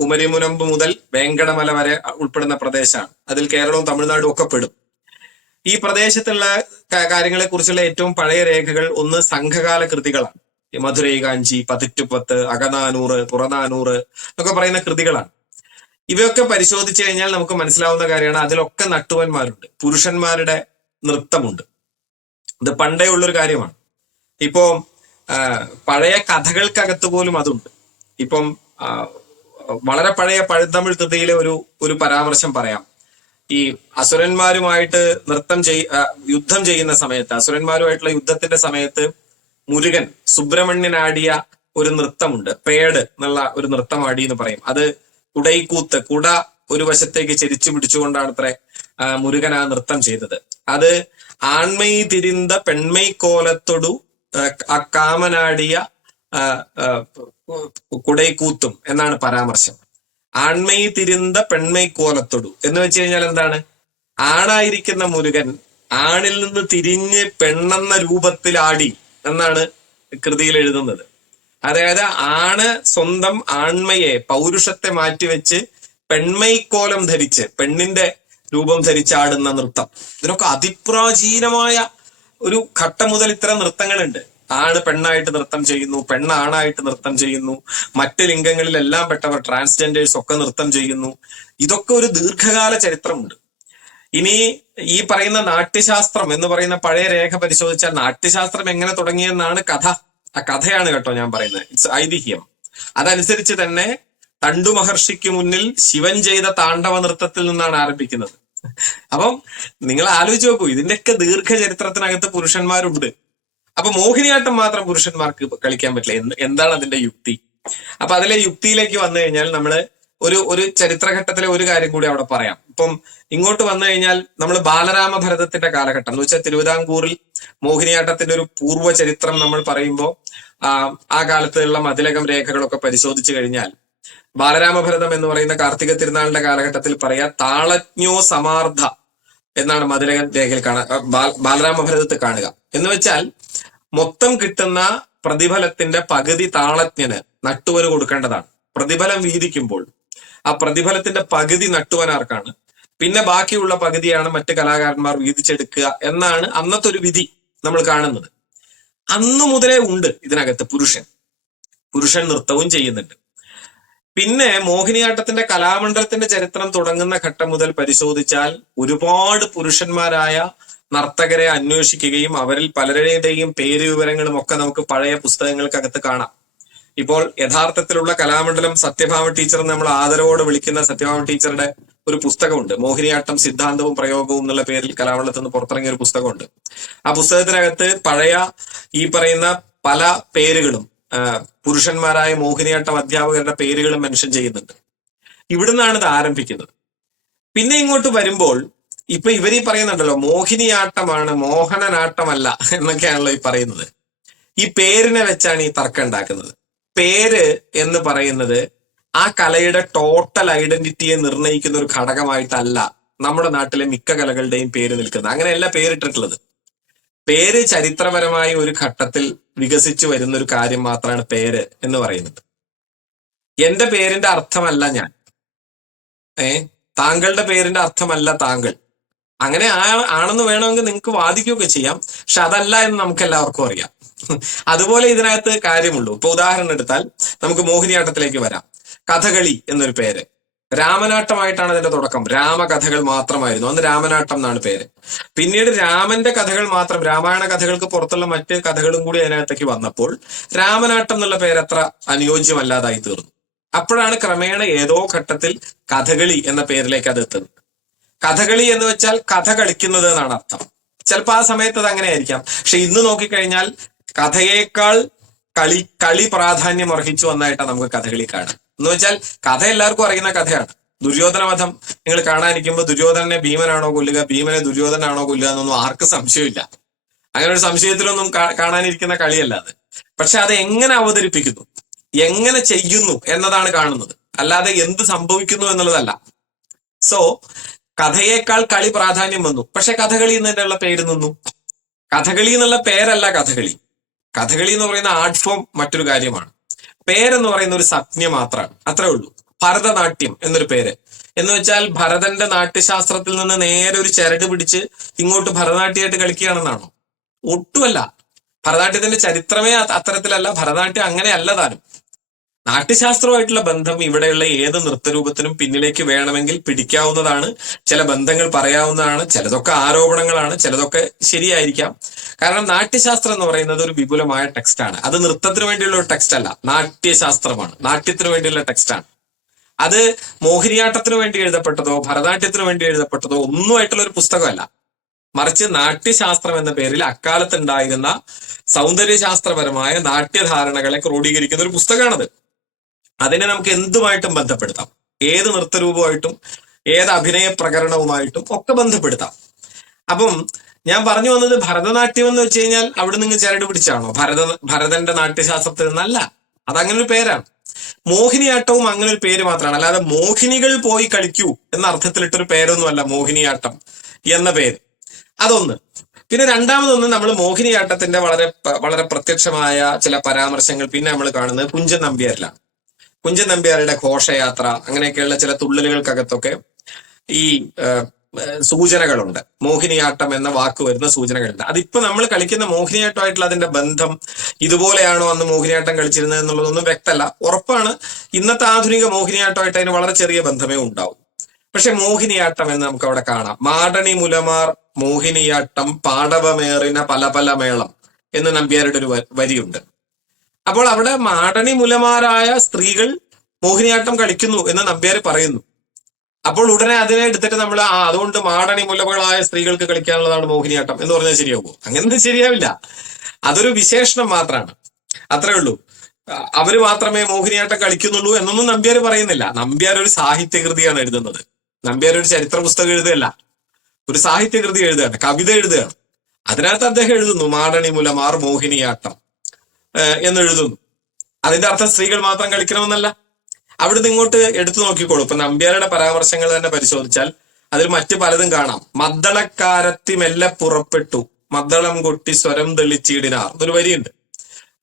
കുമരിമുനമ്പ് മുതൽ വേങ്കടമല വരെ ഉൾപ്പെടുന്ന പ്രദേശമാണ്. അതിൽ കേരളവും തമിഴ്നാടും ഒക്കെ പെടും. ഈ പ്രദേശത്തുള്ള കാര്യങ്ങളെ കുറിച്ചുള്ള ഏറ്റവും പഴയ രേഖകൾ ഒന്ന് സംഘകാല കൃതികളാണ്. മധുരൈ കാഞ്ചി പതിറ്റുപത്ത് അകനാനൂറ് പുറനാനൂറ് എന്നൊക്കെ പറയുന്ന കൃതികളാണ്. ഇവയൊക്കെ പരിശോധിച്ചു കഴിഞ്ഞാൽ നമുക്ക് മനസ്സിലാവുന്ന കാര്യമാണ് അതിലൊക്കെ നട്ടുവന്മാരുണ്ട്. പുരുഷന്മാരുടെ നൃത്തമുണ്ട്. ഇത് പണ്ടേ ഉള്ളൊരു കാര്യമാണ്. ഇപ്പോ പഴയ കഥകൾക്കകത്ത് പോലും അതുണ്ട്. ഇപ്പം വളരെ പഴയ പഴന്തമിഴ് കൃതിയിലെ ഒരു ഒരു പരാമർശം പറയാം. ഈ അസുരന്മാരുമായിട്ട് നൃത്തം ചെയ് യുദ്ധം ചെയ്യുന്ന സമയത്ത് അസുരന്മാരുമായിട്ടുള്ള യുദ്ധത്തിന്റെ സമയത്ത് മുരുകൻ സുബ്രഹ്മണ്യനാടിയ ഒരു നൃത്തമുണ്ട്. പേട് എന്നുള്ള ഒരു നൃത്തം ആടി എന്ന് പറയും. അത് കുടൈക്കൂത്ത് കുട ഒരു വശത്തേക്ക് ചെരിച്ചു പിടിച്ചുകൊണ്ടാണ് അത്ര മുരുകൻ ആ നൃത്തം ചെയ്തത്. അത് ആൺമൈ തിരിന്ത പെൺമൈ കോലത്തൊടു ആ, ആ കാമനാടിയ ആ, ആ, കുടൈക്കൂത്തും എന്നാണ് പരാമർശം. ആൺമൈ തിരുന്ത പെൺമൈ കോലത്തൊടു എന്ന് വെച്ച് കഴിഞ്ഞാൽ എന്താണ്? ആണായിരിക്കുന്ന മുരുകൻ ആണിൽ നിന്ന് തിരിഞ്ഞ് പെണ്ണെന്ന രൂപത്തിൽ ആടി എന്നാണ് കൃതിയിൽ എഴുതുന്നത്. അതായത് ആണ് സ്വന്തം ആൺമയെ പൗരുഷത്തെ മാറ്റിവെച്ച് പെൺമൈക്കോലം ധരിച്ച് പെണ്ണിന്റെ രൂപം ധരിച്ചാടുന്ന നൃത്തം. ഇതിനൊക്കെ അതിപ്രാചീനമായ ഒരു ഘട്ടം മുതൽ ഇത്തരം നൃത്തങ്ങളുണ്ട്. ആണ് പെണ്ണായിട്ട് നൃത്തം ചെയ്യുന്നു പെണ്ണാണായിട്ട് നൃത്തം ചെയ്യുന്നു മറ്റ് ലിംഗങ്ങളിലെല്ലാം പെട്ടവർ ട്രാൻസ്ജെൻഡേഴ്സ് ഒക്കെ നൃത്തം ചെയ്യുന്നു. ഇതൊക്കെ ഒരു ദീർഘകാല ചരിത്രമുണ്ട്. ഇനി ഈ പറയുന്ന നാട്യശാസ്ത്രം എന്ന് പറയുന്ന പഴയ രേഖ പരിശോധിച്ചാൽ നാട്യശാസ്ത്രം എങ്ങനെ തുടങ്ങിയെന്നാണ് കഥ. ആ കഥയാണ് കേട്ടോ ഞാൻ പറയുന്നത്. ഇറ്റ്സ് ഐതിഹ്യം. അതനുസരിച്ച് തന്നെ തണ്ടു മഹർഷിക്ക് മുന്നിൽ ശിവൻ ചെയ്ത താണ്ഡവ നൃത്തത്തിൽ നിന്നാണ് ആരംഭിക്കുന്നത്. അപ്പം നിങ്ങൾ ആലോചിച്ച് നോക്കൂ ഇതിന്റെയൊക്കെ ദീർഘചരിത്രത്തിനകത്ത് പുരുഷന്മാരുണ്ട്. അപ്പൊ മോഹിനിയാട്ടം മാത്രം പുരുഷന്മാർക്ക് കളിക്കാൻ പറ്റില്ല. എന്ത് എന്താണ് അതിന്റെ യുക്തി? അപ്പൊ അതിലെ യുക്തിയിലേക്ക് വന്നു കഴിഞ്ഞാൽ നമ്മൾ ഒരു ഒരു ചരിത്രഘട്ടത്തിലെ ഒരു കാര്യം കൂടി അവിടെ പറയാം. ഇപ്പം ഇങ്ങോട്ട് വന്നു കഴിഞ്ഞാൽ നമ്മൾ ബാലരാമ ഭരതത്തിന്റെ കാലഘട്ടം. എന്ന് വെച്ചാൽ തിരുവിതാംകൂറിൽ മോഹിനിയാട്ടത്തിന്റെ ഒരു പൂർവ ചരിത്രം നമ്മൾ പറയുമ്പോൾ ആ കാലത്തുള്ള മതിലകം രേഖകളൊക്കെ പരിശോധിച്ചു കഴിഞ്ഞാൽ ബാലരാമഭരതം എന്ന് പറയുന്ന കാർത്തിക തിരുനാളിന്റെ കാലഘട്ടത്തിൽ പറയാ താളജ്ഞോ സമാർദ്ധ എന്നാണ് മധുരകൻ രേഖയിൽ ബാലരാമ ഭരതത്തെ കാണുക. എന്ന് വെച്ചാൽ മൊത്തം കിട്ടുന്ന പ്രതിഫലത്തിന്റെ പകുതി താളജ്ഞന് നട്ടുവന് കൊടുക്കേണ്ടതാണ്. പ്രതിഫലം വീതിക്കുമ്പോൾ. ആ പ്രതിഫലത്തിന്റെ പകുതി നട്ടുവനാർക്കാണ് പിന്നെ ബാക്കിയുള്ള പകുതിയാണ് മറ്റ് കലാകാരന്മാർ വീതിച്ചെടുക്കുക എന്നാണ് അന്നത്തെ ഒരു വിധി നമ്മൾ കാണുന്നത്. അന്നു മുതലേ ഉണ്ട് ഇതിനകത്ത് പുരുഷൻ. പുരുഷൻ നൃത്തവും ചെയ്യുന്നുണ്ട്. പിന്നെ മോഹിനിയാട്ടത്തിന്റെ കലാമണ്ഡലത്തിന്റെ ചരിത്രം തുടങ്ങുന്ന ഘട്ടം മുതൽ പരിശോധിച്ചാൽ ഒരുപാട് പുരുഷന്മാരായ നർത്തകരെ അന്വേഷിക്കുകയും അവരിൽ പലരുടെയും പേര് വിവരങ്ങളും ഒക്കെ നമുക്ക് പഴയ പുസ്തകങ്ങൾക്കകത്ത് കാണാം. ഇപ്പോൾ യഥാർത്ഥത്തിലുള്ള കലാമണ്ഡലം സത്യഭാമ ടീച്ചർ നമ്മൾ ആദരവോടെ വിളിക്കുന്ന സത്യഭാമ ടീച്ചറുടെ ഒരു പുസ്തകമുണ്ട്. മോഹിനിയാട്ടം സിദ്ധാന്തവും പ്രയോഗവും എന്നുള്ള പേരിൽ കലാമണ്ഡലത്തിൽ നിന്ന് പുറത്തിറങ്ങിയ ഒരു പുസ്തകമുണ്ട്. ആ പുസ്തകത്തിനകത്ത് പഴയ ഈ പറയുന്ന പല പേരുകളും പുരുഷന്മാരായ മോഹിനിയാട്ടം അധ്യാപകരുടെ പേരുകളും മെൻഷൻ ചെയ്യുന്നുണ്ട്. ഇവിടുന്നാണ് ഇത് ആരംഭിക്കുന്നത്. പിന്നെ ഇങ്ങോട്ട് വരുമ്പോൾ ഇപ്പൊ ഇവരീ പറയുന്നുണ്ടല്ലോ മോഹിനിയാട്ടമാണ് മോഹനനാട്ടമല്ല എന്നൊക്കെയാണല്ലോ ഈ പറയുന്നത്. ഈ പേരിനെ വെച്ചാണ് ഈ തർക്കം ഉണ്ടാക്കുന്നത്. പേര് എന്ന് പറയുന്നത് ആ കലയുടെ ടോട്ടൽ ഐഡന്റിറ്റിയെ നിർണയിക്കുന്ന ഒരു ഘടകമായിട്ടല്ല നമ്മുടെ നാട്ടിലെ മിക്ക കലകളുടെയും പേര് നിൽക്കുന്നത്. അങ്ങനെയല്ല പേരിട്ടിട്ടുള്ളത്. പേര് ചരിത്രപരമായ ഒരു ഘട്ടത്തിൽ വികസിച്ചു വരുന്ന ഒരു കാര്യം മാത്രമാണ് പേര് എന്ന് പറയുന്നത്. എന്റെ പേരിന്റെ അർത്ഥമല്ല ഞാൻ. ഏ? താങ്കളുടെ പേരിന്റെ അർത്ഥമല്ല താങ്കൾ. അങ്ങനെ ആണെന്ന് വേണമെങ്കിൽ നിങ്ങൾക്ക് വാദിക്കുകയൊക്കെ ചെയ്യാം. പക്ഷെ അതല്ല എന്ന് നമുക്ക് എല്ലാവർക്കും അറിയാം. അതുപോലെ ഇതിനകത്ത് കാര്യമുള്ളൂ. ഇപ്പൊ ഉദാഹരണം എടുത്താൽ നമുക്ക് മോഹിനിയാട്ടത്തിലേക്ക് വരാം. കഥകളി എന്നൊരു പേര്. രാമനാട്ടമായിട്ടാണ് അതിന്റെ തുടക്കം. രാമകഥകൾ മാത്രമായിരുന്നു. അന്ന് രാമനാട്ടം എന്നാണ് പേര്. പിന്നീട് രാമന്റെ കഥകൾ മാത്രം രാമായണ കഥകൾക്ക് പുറത്തുള്ള മറ്റ് കഥകളും കൂടി അതിനകത്തേക്ക് വന്നപ്പോൾ രാമനാട്ടം എന്നുള്ള പേര് അത്ര അനുയോജ്യമല്ലാതായി തീർന്നു. അപ്പോഴാണ് ക്രമേണ ഏതോ ഘട്ടത്തിൽ കഥകളി എന്ന പേരിലേക്ക് അത് എത്തുന്നത്. കഥകളി എന്ന് വെച്ചാൽ കഥ കളിക്കുന്നത് എന്നാണ് അർത്ഥം. ചിലപ്പോൾ ആ സമയത്ത് അത് അങ്ങനെ ആയിരിക്കാം പക്ഷെ ഇന്ന് നോക്കിക്കഴിഞ്ഞാൽ കഥയേക്കാൾ കളി കളി പ്രാധാന്യം അർഹിച്ചു വന്നായിട്ടാണ് നമുക്ക് കഥകളി കാണാം എന്ന് വെച്ചാൽ കഥ എല്ലാവർക്കും അറിയുന്ന കഥയാണ്. ദുര്യോധന വധം നിങ്ങൾ കാണാനിരിക്കുമ്പോൾ ദുര്യോധനനെ ഭീമനാണോ കൊല്ലുക ഭീമനെ ദുര്യോധനാണോ കൊല്ലുക എന്നൊന്നും ആർക്കും സംശയമില്ല. അങ്ങനെ ഒരു സംശയത്തിലൊന്നും കാണാനിരിക്കുന്ന കളിയല്ല അത്. പക്ഷെ അത് എങ്ങനെ അവതരിപ്പിക്കുന്നു എങ്ങനെ ചെയ്യുന്നു എന്നതാണ് കാണുന്നത്. അല്ലാതെ എന്ത് സംഭവിക്കുന്നു എന്നുള്ളതല്ല. സോ കഥയേക്കാൾ കളി പ്രാധാന്യം വന്നു. പക്ഷെ കഥകളി എന്നുള്ള പേര് നിന്നു. കഥകളി എന്നുള്ള പേരല്ല കഥകളി. കഥകളി എന്ന് പറയുന്ന ആർട്ട് ഫോം മറ്റൊരു കാര്യമാണ്. പേരെന്ന് പറയുന്ന ഒരു സംജ്ഞ മാത്രമാണ് അത്രേ ഉള്ളൂ. ഭരതനാട്യം എന്നൊരു പേര്. എന്ന് വെച്ചാൽ ഭരതന്റെ നാട്യശാസ്ത്രത്തിൽ നിന്ന് നേരെ ഒരു ചരട് പിടിച്ച് ഇങ്ങോട്ട് ഭരതനാട്യമായിട്ട് കളിക്കുകയാണെന്നാണോ? ഒട്ടുമല്ല. ഭരതനാട്യത്തിന്റെ ചരിത്രമേ അത്തരത്തിലല്ല. ഭരതനാട്യം അങ്ങനെയല്ല താനും. നാട്യശാസ്ത്രവുമായിട്ടുള്ള ബന്ധം ഇവിടെയുള്ള ഏത് നൃത്തരൂപത്തിനും പിന്നിലേക്ക് വേണമെങ്കിൽ പിടിക്കാവുന്നതാണ്. ചില ബന്ധങ്ങൾ പറയാവുന്നതാണ് ചിലതൊക്കെ ആരോപണങ്ങളാണ് ചിലതൊക്കെ ശരിയായിരിക്കാം. കാരണം നാട്യശാസ്ത്രം എന്ന് പറയുന്നത് ഒരു വിപുലമായ ടെക്സ്റ്റാണ്. അത് നൃത്തത്തിന് വേണ്ടിയുള്ള ഒരു ടെക്സ്റ്റ് അല്ല നാട്യശാസ്ത്രമാണ്. നാട്യത്തിന് വേണ്ടിയുള്ള ടെക്സ്റ്റാണ്. അത് മോഹിനിയാട്ടത്തിന് വേണ്ടി എഴുതപ്പെട്ടതോ ഭരതനാട്യത്തിന് വേണ്ടി എഴുതപ്പെട്ടതോ ഒന്നുമായിട്ടുള്ള ഒരു പുസ്തകമല്ല. മറിച്ച് നാട്യശാസ്ത്രം എന്ന പേരിൽ അക്കാലത്ത് ഉണ്ടായിരുന്ന സൗന്ദര്യശാസ്ത്രപരമായ നാട്യധാരണകളെ ക്രോഡീകരിക്കുന്ന ഒരു പുസ്തകമാണത്. അതിനെ നമുക്ക് എന്തുമായിട്ടും ബന്ധപ്പെടുത്താം. ഏത് നൃത്തരൂപമായിട്ടും ഏത് അഭിനയ പ്രകരണവുമായിട്ടും ഒക്കെ ബന്ധപ്പെടുത്താം. അപ്പം ഞാൻ പറഞ്ഞു വന്നത് ഭരതനാട്യം എന്ന് വെച്ച് കഴിഞ്ഞാൽ അവിടെ നിങ്ങൾ ചരട് പിടിച്ചാണോ? ഭരത ഭരതന്റെ നാട്യശാസ്ത്രത്തിൽ നിന്നല്ല. അതങ്ങനെ ഒരു പേരാണ്. മോഹിനിയാട്ടവും അങ്ങനെ ഒരു പേര് മാത്രമാണ്. അല്ലാതെ മോഹിനികൾ പോയി കളിക്കൂ എന്ന അർത്ഥത്തിലിട്ടൊരു പേരൊന്നുമല്ല മോഹിനിയാട്ടം എന്ന പേര്. അതൊന്ന്. പിന്നെ രണ്ടാമതൊന്ന് നമ്മൾ മോഹിനിയാട്ടത്തിന്റെ വളരെ വളരെ പ്രത്യക്ഷമായ ചില പരാമർശങ്ങൾ പിന്നെ നമ്മൾ കാണുന്നത് കുഞ്ചൻ നമ്പ്യാരിലാണ്. കുഞ്ചൻ നമ്പ്യാരുടെ ഘോഷയാത്ര അങ്ങനെയൊക്കെയുള്ള ചില തുള്ളലുകൾക്കകത്തൊക്കെ ഈ സൂചനകളുണ്ട്. മോഹിനിയാട്ടം എന്ന വാക്ക് വരുന്ന സൂചനകളുണ്ട്. അതിപ്പോ നമ്മൾ കളിക്കുന്ന മോഹിനിയാട്ടമായിട്ടുള്ള അതിന്റെ ബന്ധം ഇതുപോലെയാണോ അന്ന് മോഹിനിയാട്ടം കളിച്ചിരുന്നത് എന്നുള്ളതൊന്നും വ്യക്തമല്ല. ഉറപ്പാണ് ഇന്നത്തെ ആധുനിക മോഹിനിയാട്ടമായിട്ട് അതിന് വളരെ ചെറിയ ബന്ധമേ ഉണ്ടാവും. പക്ഷെ മോഹിനിയാട്ടം എന്ന് നമുക്ക് അവിടെ കാണാം. മാടണി മുലമാർ മോഹിനിയാട്ടം പാടവമേറിന പല പല മേളം എന്ന് നമ്പ്യാരുടെ ഒരു വരിയുണ്ട്. അപ്പോൾ അവിടെ മാടണി മുലമാരായ സ്ത്രീകൾ മോഹിനിയാട്ടം കളിക്കുന്നു എന്ന് നമ്പ്യാർ പറയുന്നു. അപ്പോൾ ഉടനെ അതിനെ എടുത്തിട്ട് നമ്മൾ ആ അതുകൊണ്ട് മാടണി മുലമകളായ സ്ത്രീകൾക്ക് കളിക്കാനുള്ളതാണ് മോഹിനിയാട്ടം എന്ന് പറഞ്ഞാൽ ശരിയാകുമോ അങ്ങനെ ശരിയാവില്ല. അതൊരു വിശേഷണം മാത്രമാണ്. അത്രേ ഉള്ളൂ. അവർ മാത്രമേ മോഹിനിയാട്ടം കളിക്കുന്നുള്ളൂ എന്നൊന്നും നമ്പ്യാർ പറയുന്നില്ല. നമ്പ്യാർ ഒരു സാഹിത്യകൃതിയാണ് എഴുതുന്നത്. നമ്പ്യാർ ഒരു ചരിത്ര പുസ്തകം എഴുതുകയല്ല. ഒരു സാഹിത്യകൃതി എഴുതുകയാണ്. കവിത എഴുതുകയാണ്. അതിനകത്ത് അദ്ദേഹം എഴുതുന്നു മാടണി മുലമാർ മോഹിനിയാട്ടം. ഏഹ് എന്ന് എഴുതുന്നു അതിന്റെ അർത്ഥം സ്ത്രീകൾ മാത്രം കളിക്കണമെന്നല്ല. അവിടുന്ന് ഇങ്ങോട്ട് എടുത്തു നോക്കിക്കോളൂ. ഇപ്പൊ നമ്പ്യാരുടെ പരാമർശങ്ങൾ തന്നെ പരിശോധിച്ചാൽ അതിൽ മറ്റു പലതും കാണാം. മദ്ദളക്കാരത്തി മെല്ലെ പുറപ്പെട്ടു. മദ്ദളം കൊട്ടി സ്വരം തെളിച്ചിടിനാർ. എന്നൊരു വരിയുണ്ട്.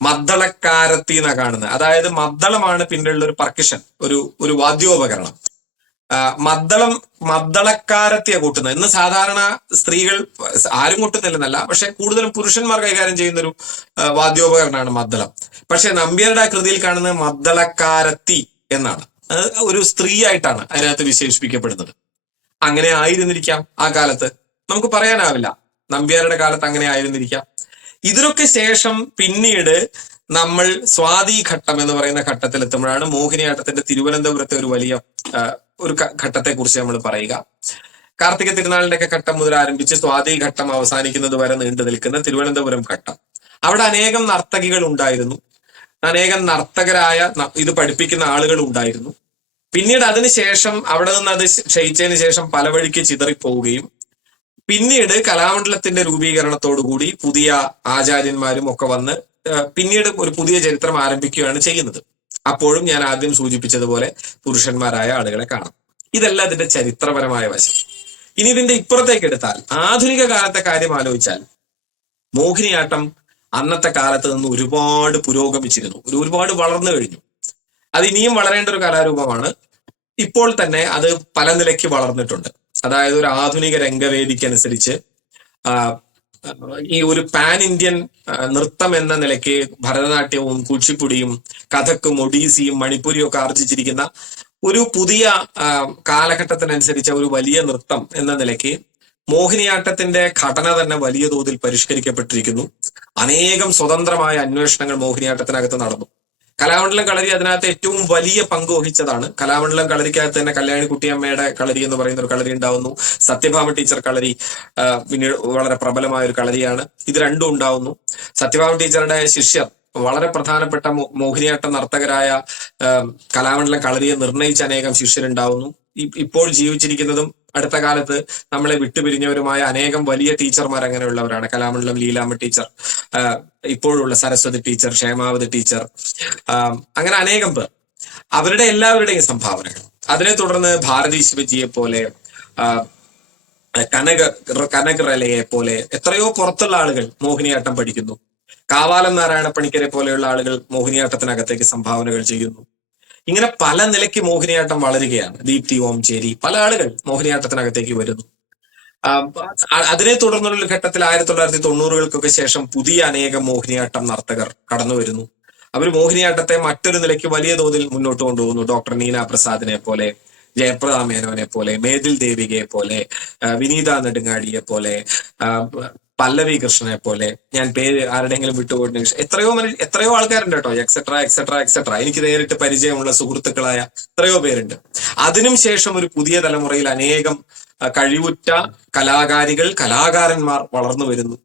മദ്ദളക്കാരത്തി എന്നാ കാണുന്നത്. അതായത് മദ്ദളമാണ് പിന്നിലുള്ള ഒരു പർക്കിഷൻ ഒരു ഒരു വാദ്യോപകരണം. മദ്ദളം മദ്ദളക്കാരത്തിയ കൂട്ടുന്നത്. ഇന്ന് സാധാരണ സ്ത്രീകൾ ആരും കൂട്ടുന്നില്ലെന്നല്ല പക്ഷെ കൂടുതലും പുരുഷന്മാർ കൈകാര്യം ചെയ്യുന്ന ഒരു വാദ്യോപകരണമാണ് മദ്ദളം. പക്ഷെ നമ്പ്യാരുടെ കൃതിയിൽ കാണുന്നത് മദ്ദളക്കാരത്തി എന്നാണ്. അത് ഒരു സ്ത്രീ ആയിട്ടാണ് അതിനകത്ത് വിശേഷിപ്പിക്കപ്പെടുന്നത്. അങ്ങനെ ആയിരുന്നിരിക്കാം ആ കാലത്ത്. നമുക്ക് പറയാനാവില്ല. നമ്പ്യാരുടെ കാലത്ത് അങ്ങനെ ആയിരുന്നിരിക്കാം. ഇതിനൊക്കെ ശേഷം പിന്നീട് നമ്മൾ സ്വാതി ഘട്ടം എന്ന് പറയുന്ന ഘട്ടത്തിൽ എത്തുമ്പോഴാണ് മോഹിനിയാട്ടത്തിന്റെ തിരുവനന്തപുരത്തെ ഒരു വലിയ ഒരു ഘട്ടത്തെ കുറിച്ച് നമ്മൾ പറയുക. കാർത്തിക തിരുനാളിന്റെ ഒക്കെ ഘട്ടം മുതൽ ആരംഭിച്ച് സ്വാതി ഘട്ടം അവസാനിക്കുന്നത് വരെ നീണ്ടു നിൽക്കുന്ന തിരുവനന്തപുരം ഘട്ടം. അവിടെ അനേകം നർത്തകികൾ ഉണ്ടായിരുന്നു. അനേകം നർത്തകരായ ഇത് പഠിപ്പിക്കുന്ന ആളുകൾ ഉണ്ടായിരുന്നു. പിന്നീട് അതിനുശേഷം അവിടെ നിന്ന് അത് ക്ഷയിച്ചതിന് ശേഷം പല വഴിക്ക് ചിതറിപ്പോവുകയും പിന്നീട് കലാമണ്ഡലത്തിന്റെ രൂപീകരണത്തോടുകൂടി പുതിയ ആചാര്യന്മാരും ഒക്കെ വന്ന് പിന്നീട് ഒരു പുതിയ ചരിത്രം ആരംഭിക്കുകയാണ് ചെയ്യുന്നത്. അപ്പോഴും ഞാൻ ആദ്യം സൂചിപ്പിച്ചതുപോലെ പുരുഷന്മാരായ ആളുകളെ കാണാം. ഇതല്ല ഇതിന്റെ ചരിത്രപരമായ വശം. ഇനി ഇതിന്റെ ഇപ്പുറത്തേക്ക് എടുത്താൽ ആധുനിക കാലത്തെ കാര്യം ആലോചിച്ചാൽ മോഹിനിയാട്ടം അന്നത്തെ കാലത്ത് നിന്ന് ഒരുപാട് പുരോഗമിച്ചിരുന്നു. ഒരു ഒരുപാട് വളർന്നു കഴിഞ്ഞു. അത് ഇനിയും വളരേണ്ട ഒരു കലാരൂപമാണ്. ഇപ്പോൾ തന്നെ അത് പല നിലയ്ക്ക് വളർന്നിട്ടുണ്ട്. അതായത് ഒരു ആധുനിക രംഗവേദിക്കനുസരിച്ച് ഈ ഒരു പാൻ ഇന്ത്യൻ നൃത്തം എന്ന നിലയ്ക്ക് ഭരതനാട്യവും കുച്ചിപ്പുടിയും കഥക്കും ഒഡീസിയും മണിപ്പൂരിയും ഒക്കെ ആർജിച്ചിരിക്കുന്ന ഒരു പുതിയ കാലഘട്ടത്തിനനുസരിച്ച ഒരു വലിയ നൃത്തം എന്ന നിലയ്ക്ക് മോഹിനിയാട്ടത്തിന്റെ ഘടന തന്നെ വലിയ തോതിൽ പരിഷ്കരിക്കപ്പെട്ടിരിക്കുന്നു. അനേകം സ്വതന്ത്രമായ അന്വേഷണങ്ങൾ മോഹിനിയാട്ടത്തിനകത്ത് നടന്നു. കലാമണ്ഡലം കളരി അതിനകത്ത് ഏറ്റവും വലിയ പങ്ക് വഹിച്ചതാണ്. കലാമണ്ഡലം കളരിക്കകത്ത് തന്നെ കല്യാണി കുട്ടിയമ്മയുടെ കളരി എന്ന് പറയുന്ന ഒരു കളരി ഉണ്ടാവുന്നു. സത്യഭാമ ടീച്ചർ കളരി പിന്നെ പിന്നീട് വളരെ പ്രബലമായ ഒരു കളരിയാണ്. ഇത് രണ്ടും ഉണ്ടാവുന്നു. സത്യഭാമ ടീച്ചറുടെ ശിഷ്യർ വളരെ പ്രധാനപ്പെട്ട മോഹിനിയാട്ട നർത്തകരായ കലാമണ്ഡലം കളരിയെ നിർണയിച്ച അനേകം ശിഷ്യരുണ്ടാവുന്നു. ഇപ്പോൾ ജീവിച്ചിരിക്കുന്നതും അടുത്ത കാലത്ത് നമ്മളെ വിട്ടുപിരിഞ്ഞവരുമായ അനേകം വലിയ ടീച്ചർമാർ അങ്ങനെയുള്ളവരാണ്. കലാമണ്ഡലം ലീലാമ്മ ടീച്ചർ ഇപ്പോഴുള്ള സരസ്വതി ടീച്ചർ ക്ഷേമാവതി ടീച്ചർ അങ്ങനെ അനേകം പേർ. അവരുടെ എല്ലാവരുടെയും സംഭാവനകൾ. അതിനെ തുടർന്ന് ഭാരതി ശിവജിയെ പോലെ കനക കനക റലയെ പോലെ എത്രയോ പുറത്തുള്ള ആളുകൾ മോഹിനിയാട്ടം പഠിക്കുന്നു. കാവാലം നാരായണ പണിക്കരെ പോലെയുള്ള ആളുകൾ മോഹിനിയാട്ടത്തിനകത്തേക്ക് സംഭാവനകൾ ചെയ്യുന്നു. ഇങ്ങനെ പല നിലയ്ക്ക് മോഹിനിയാട്ടം വളരുകയാണ്. ദീപ്തി ഓംചേരി പല ആളുകൾ മോഹിനിയാട്ടത്തിനകത്തേക്ക് വരുന്നു. അതിനെ തുടർന്നുള്ള ഘട്ടത്തിൽ ആയിരത്തി തൊള്ളായിരത്തി തൊണ്ണൂറുകൾക്കൊക്കെ ശേഷം പുതിയ അനേകം മോഹിനിയാട്ടം നർത്തകർ കടന്നു വരുന്നു. അവർ മോഹിനിയാട്ടത്തെ മറ്റൊരു നിലയ്ക്ക് വലിയ തോതിൽ മുന്നോട്ട് കൊണ്ടുപോകുന്നു. ഡോക്ടർ നീന പ്രസാദിനെ പോലെ ജയപ്രദ മേനോനെ പോലെ മേതിൽ ദേവികയെ പോലെ വിനീത നെടുങ്ങാടിയെ പോലെ പല്ലവി കൃഷ്ണനെ പോലെ ഞാൻ പേര് ആരുടെങ്കിലും വിട്ടുപോയി എത്രയോ എത്രയോ ആൾക്കാരുണ്ട് കേട്ടോ. എക്സെട്ര എക്സെട്ര എക്സെട്ര എനിക്ക് നേരിട്ട് പരിചയമുള്ള സുഹൃത്തുക്കളായ എത്രയോ പേരുണ്ട്. അതിനും ശേഷം ഒരു പുതിയ തലമുറയിൽ അനേകം കഴിവുറ്റ കലാകാരികൾ കലാകാരന്മാർ വളർന്നു വരുന്നു.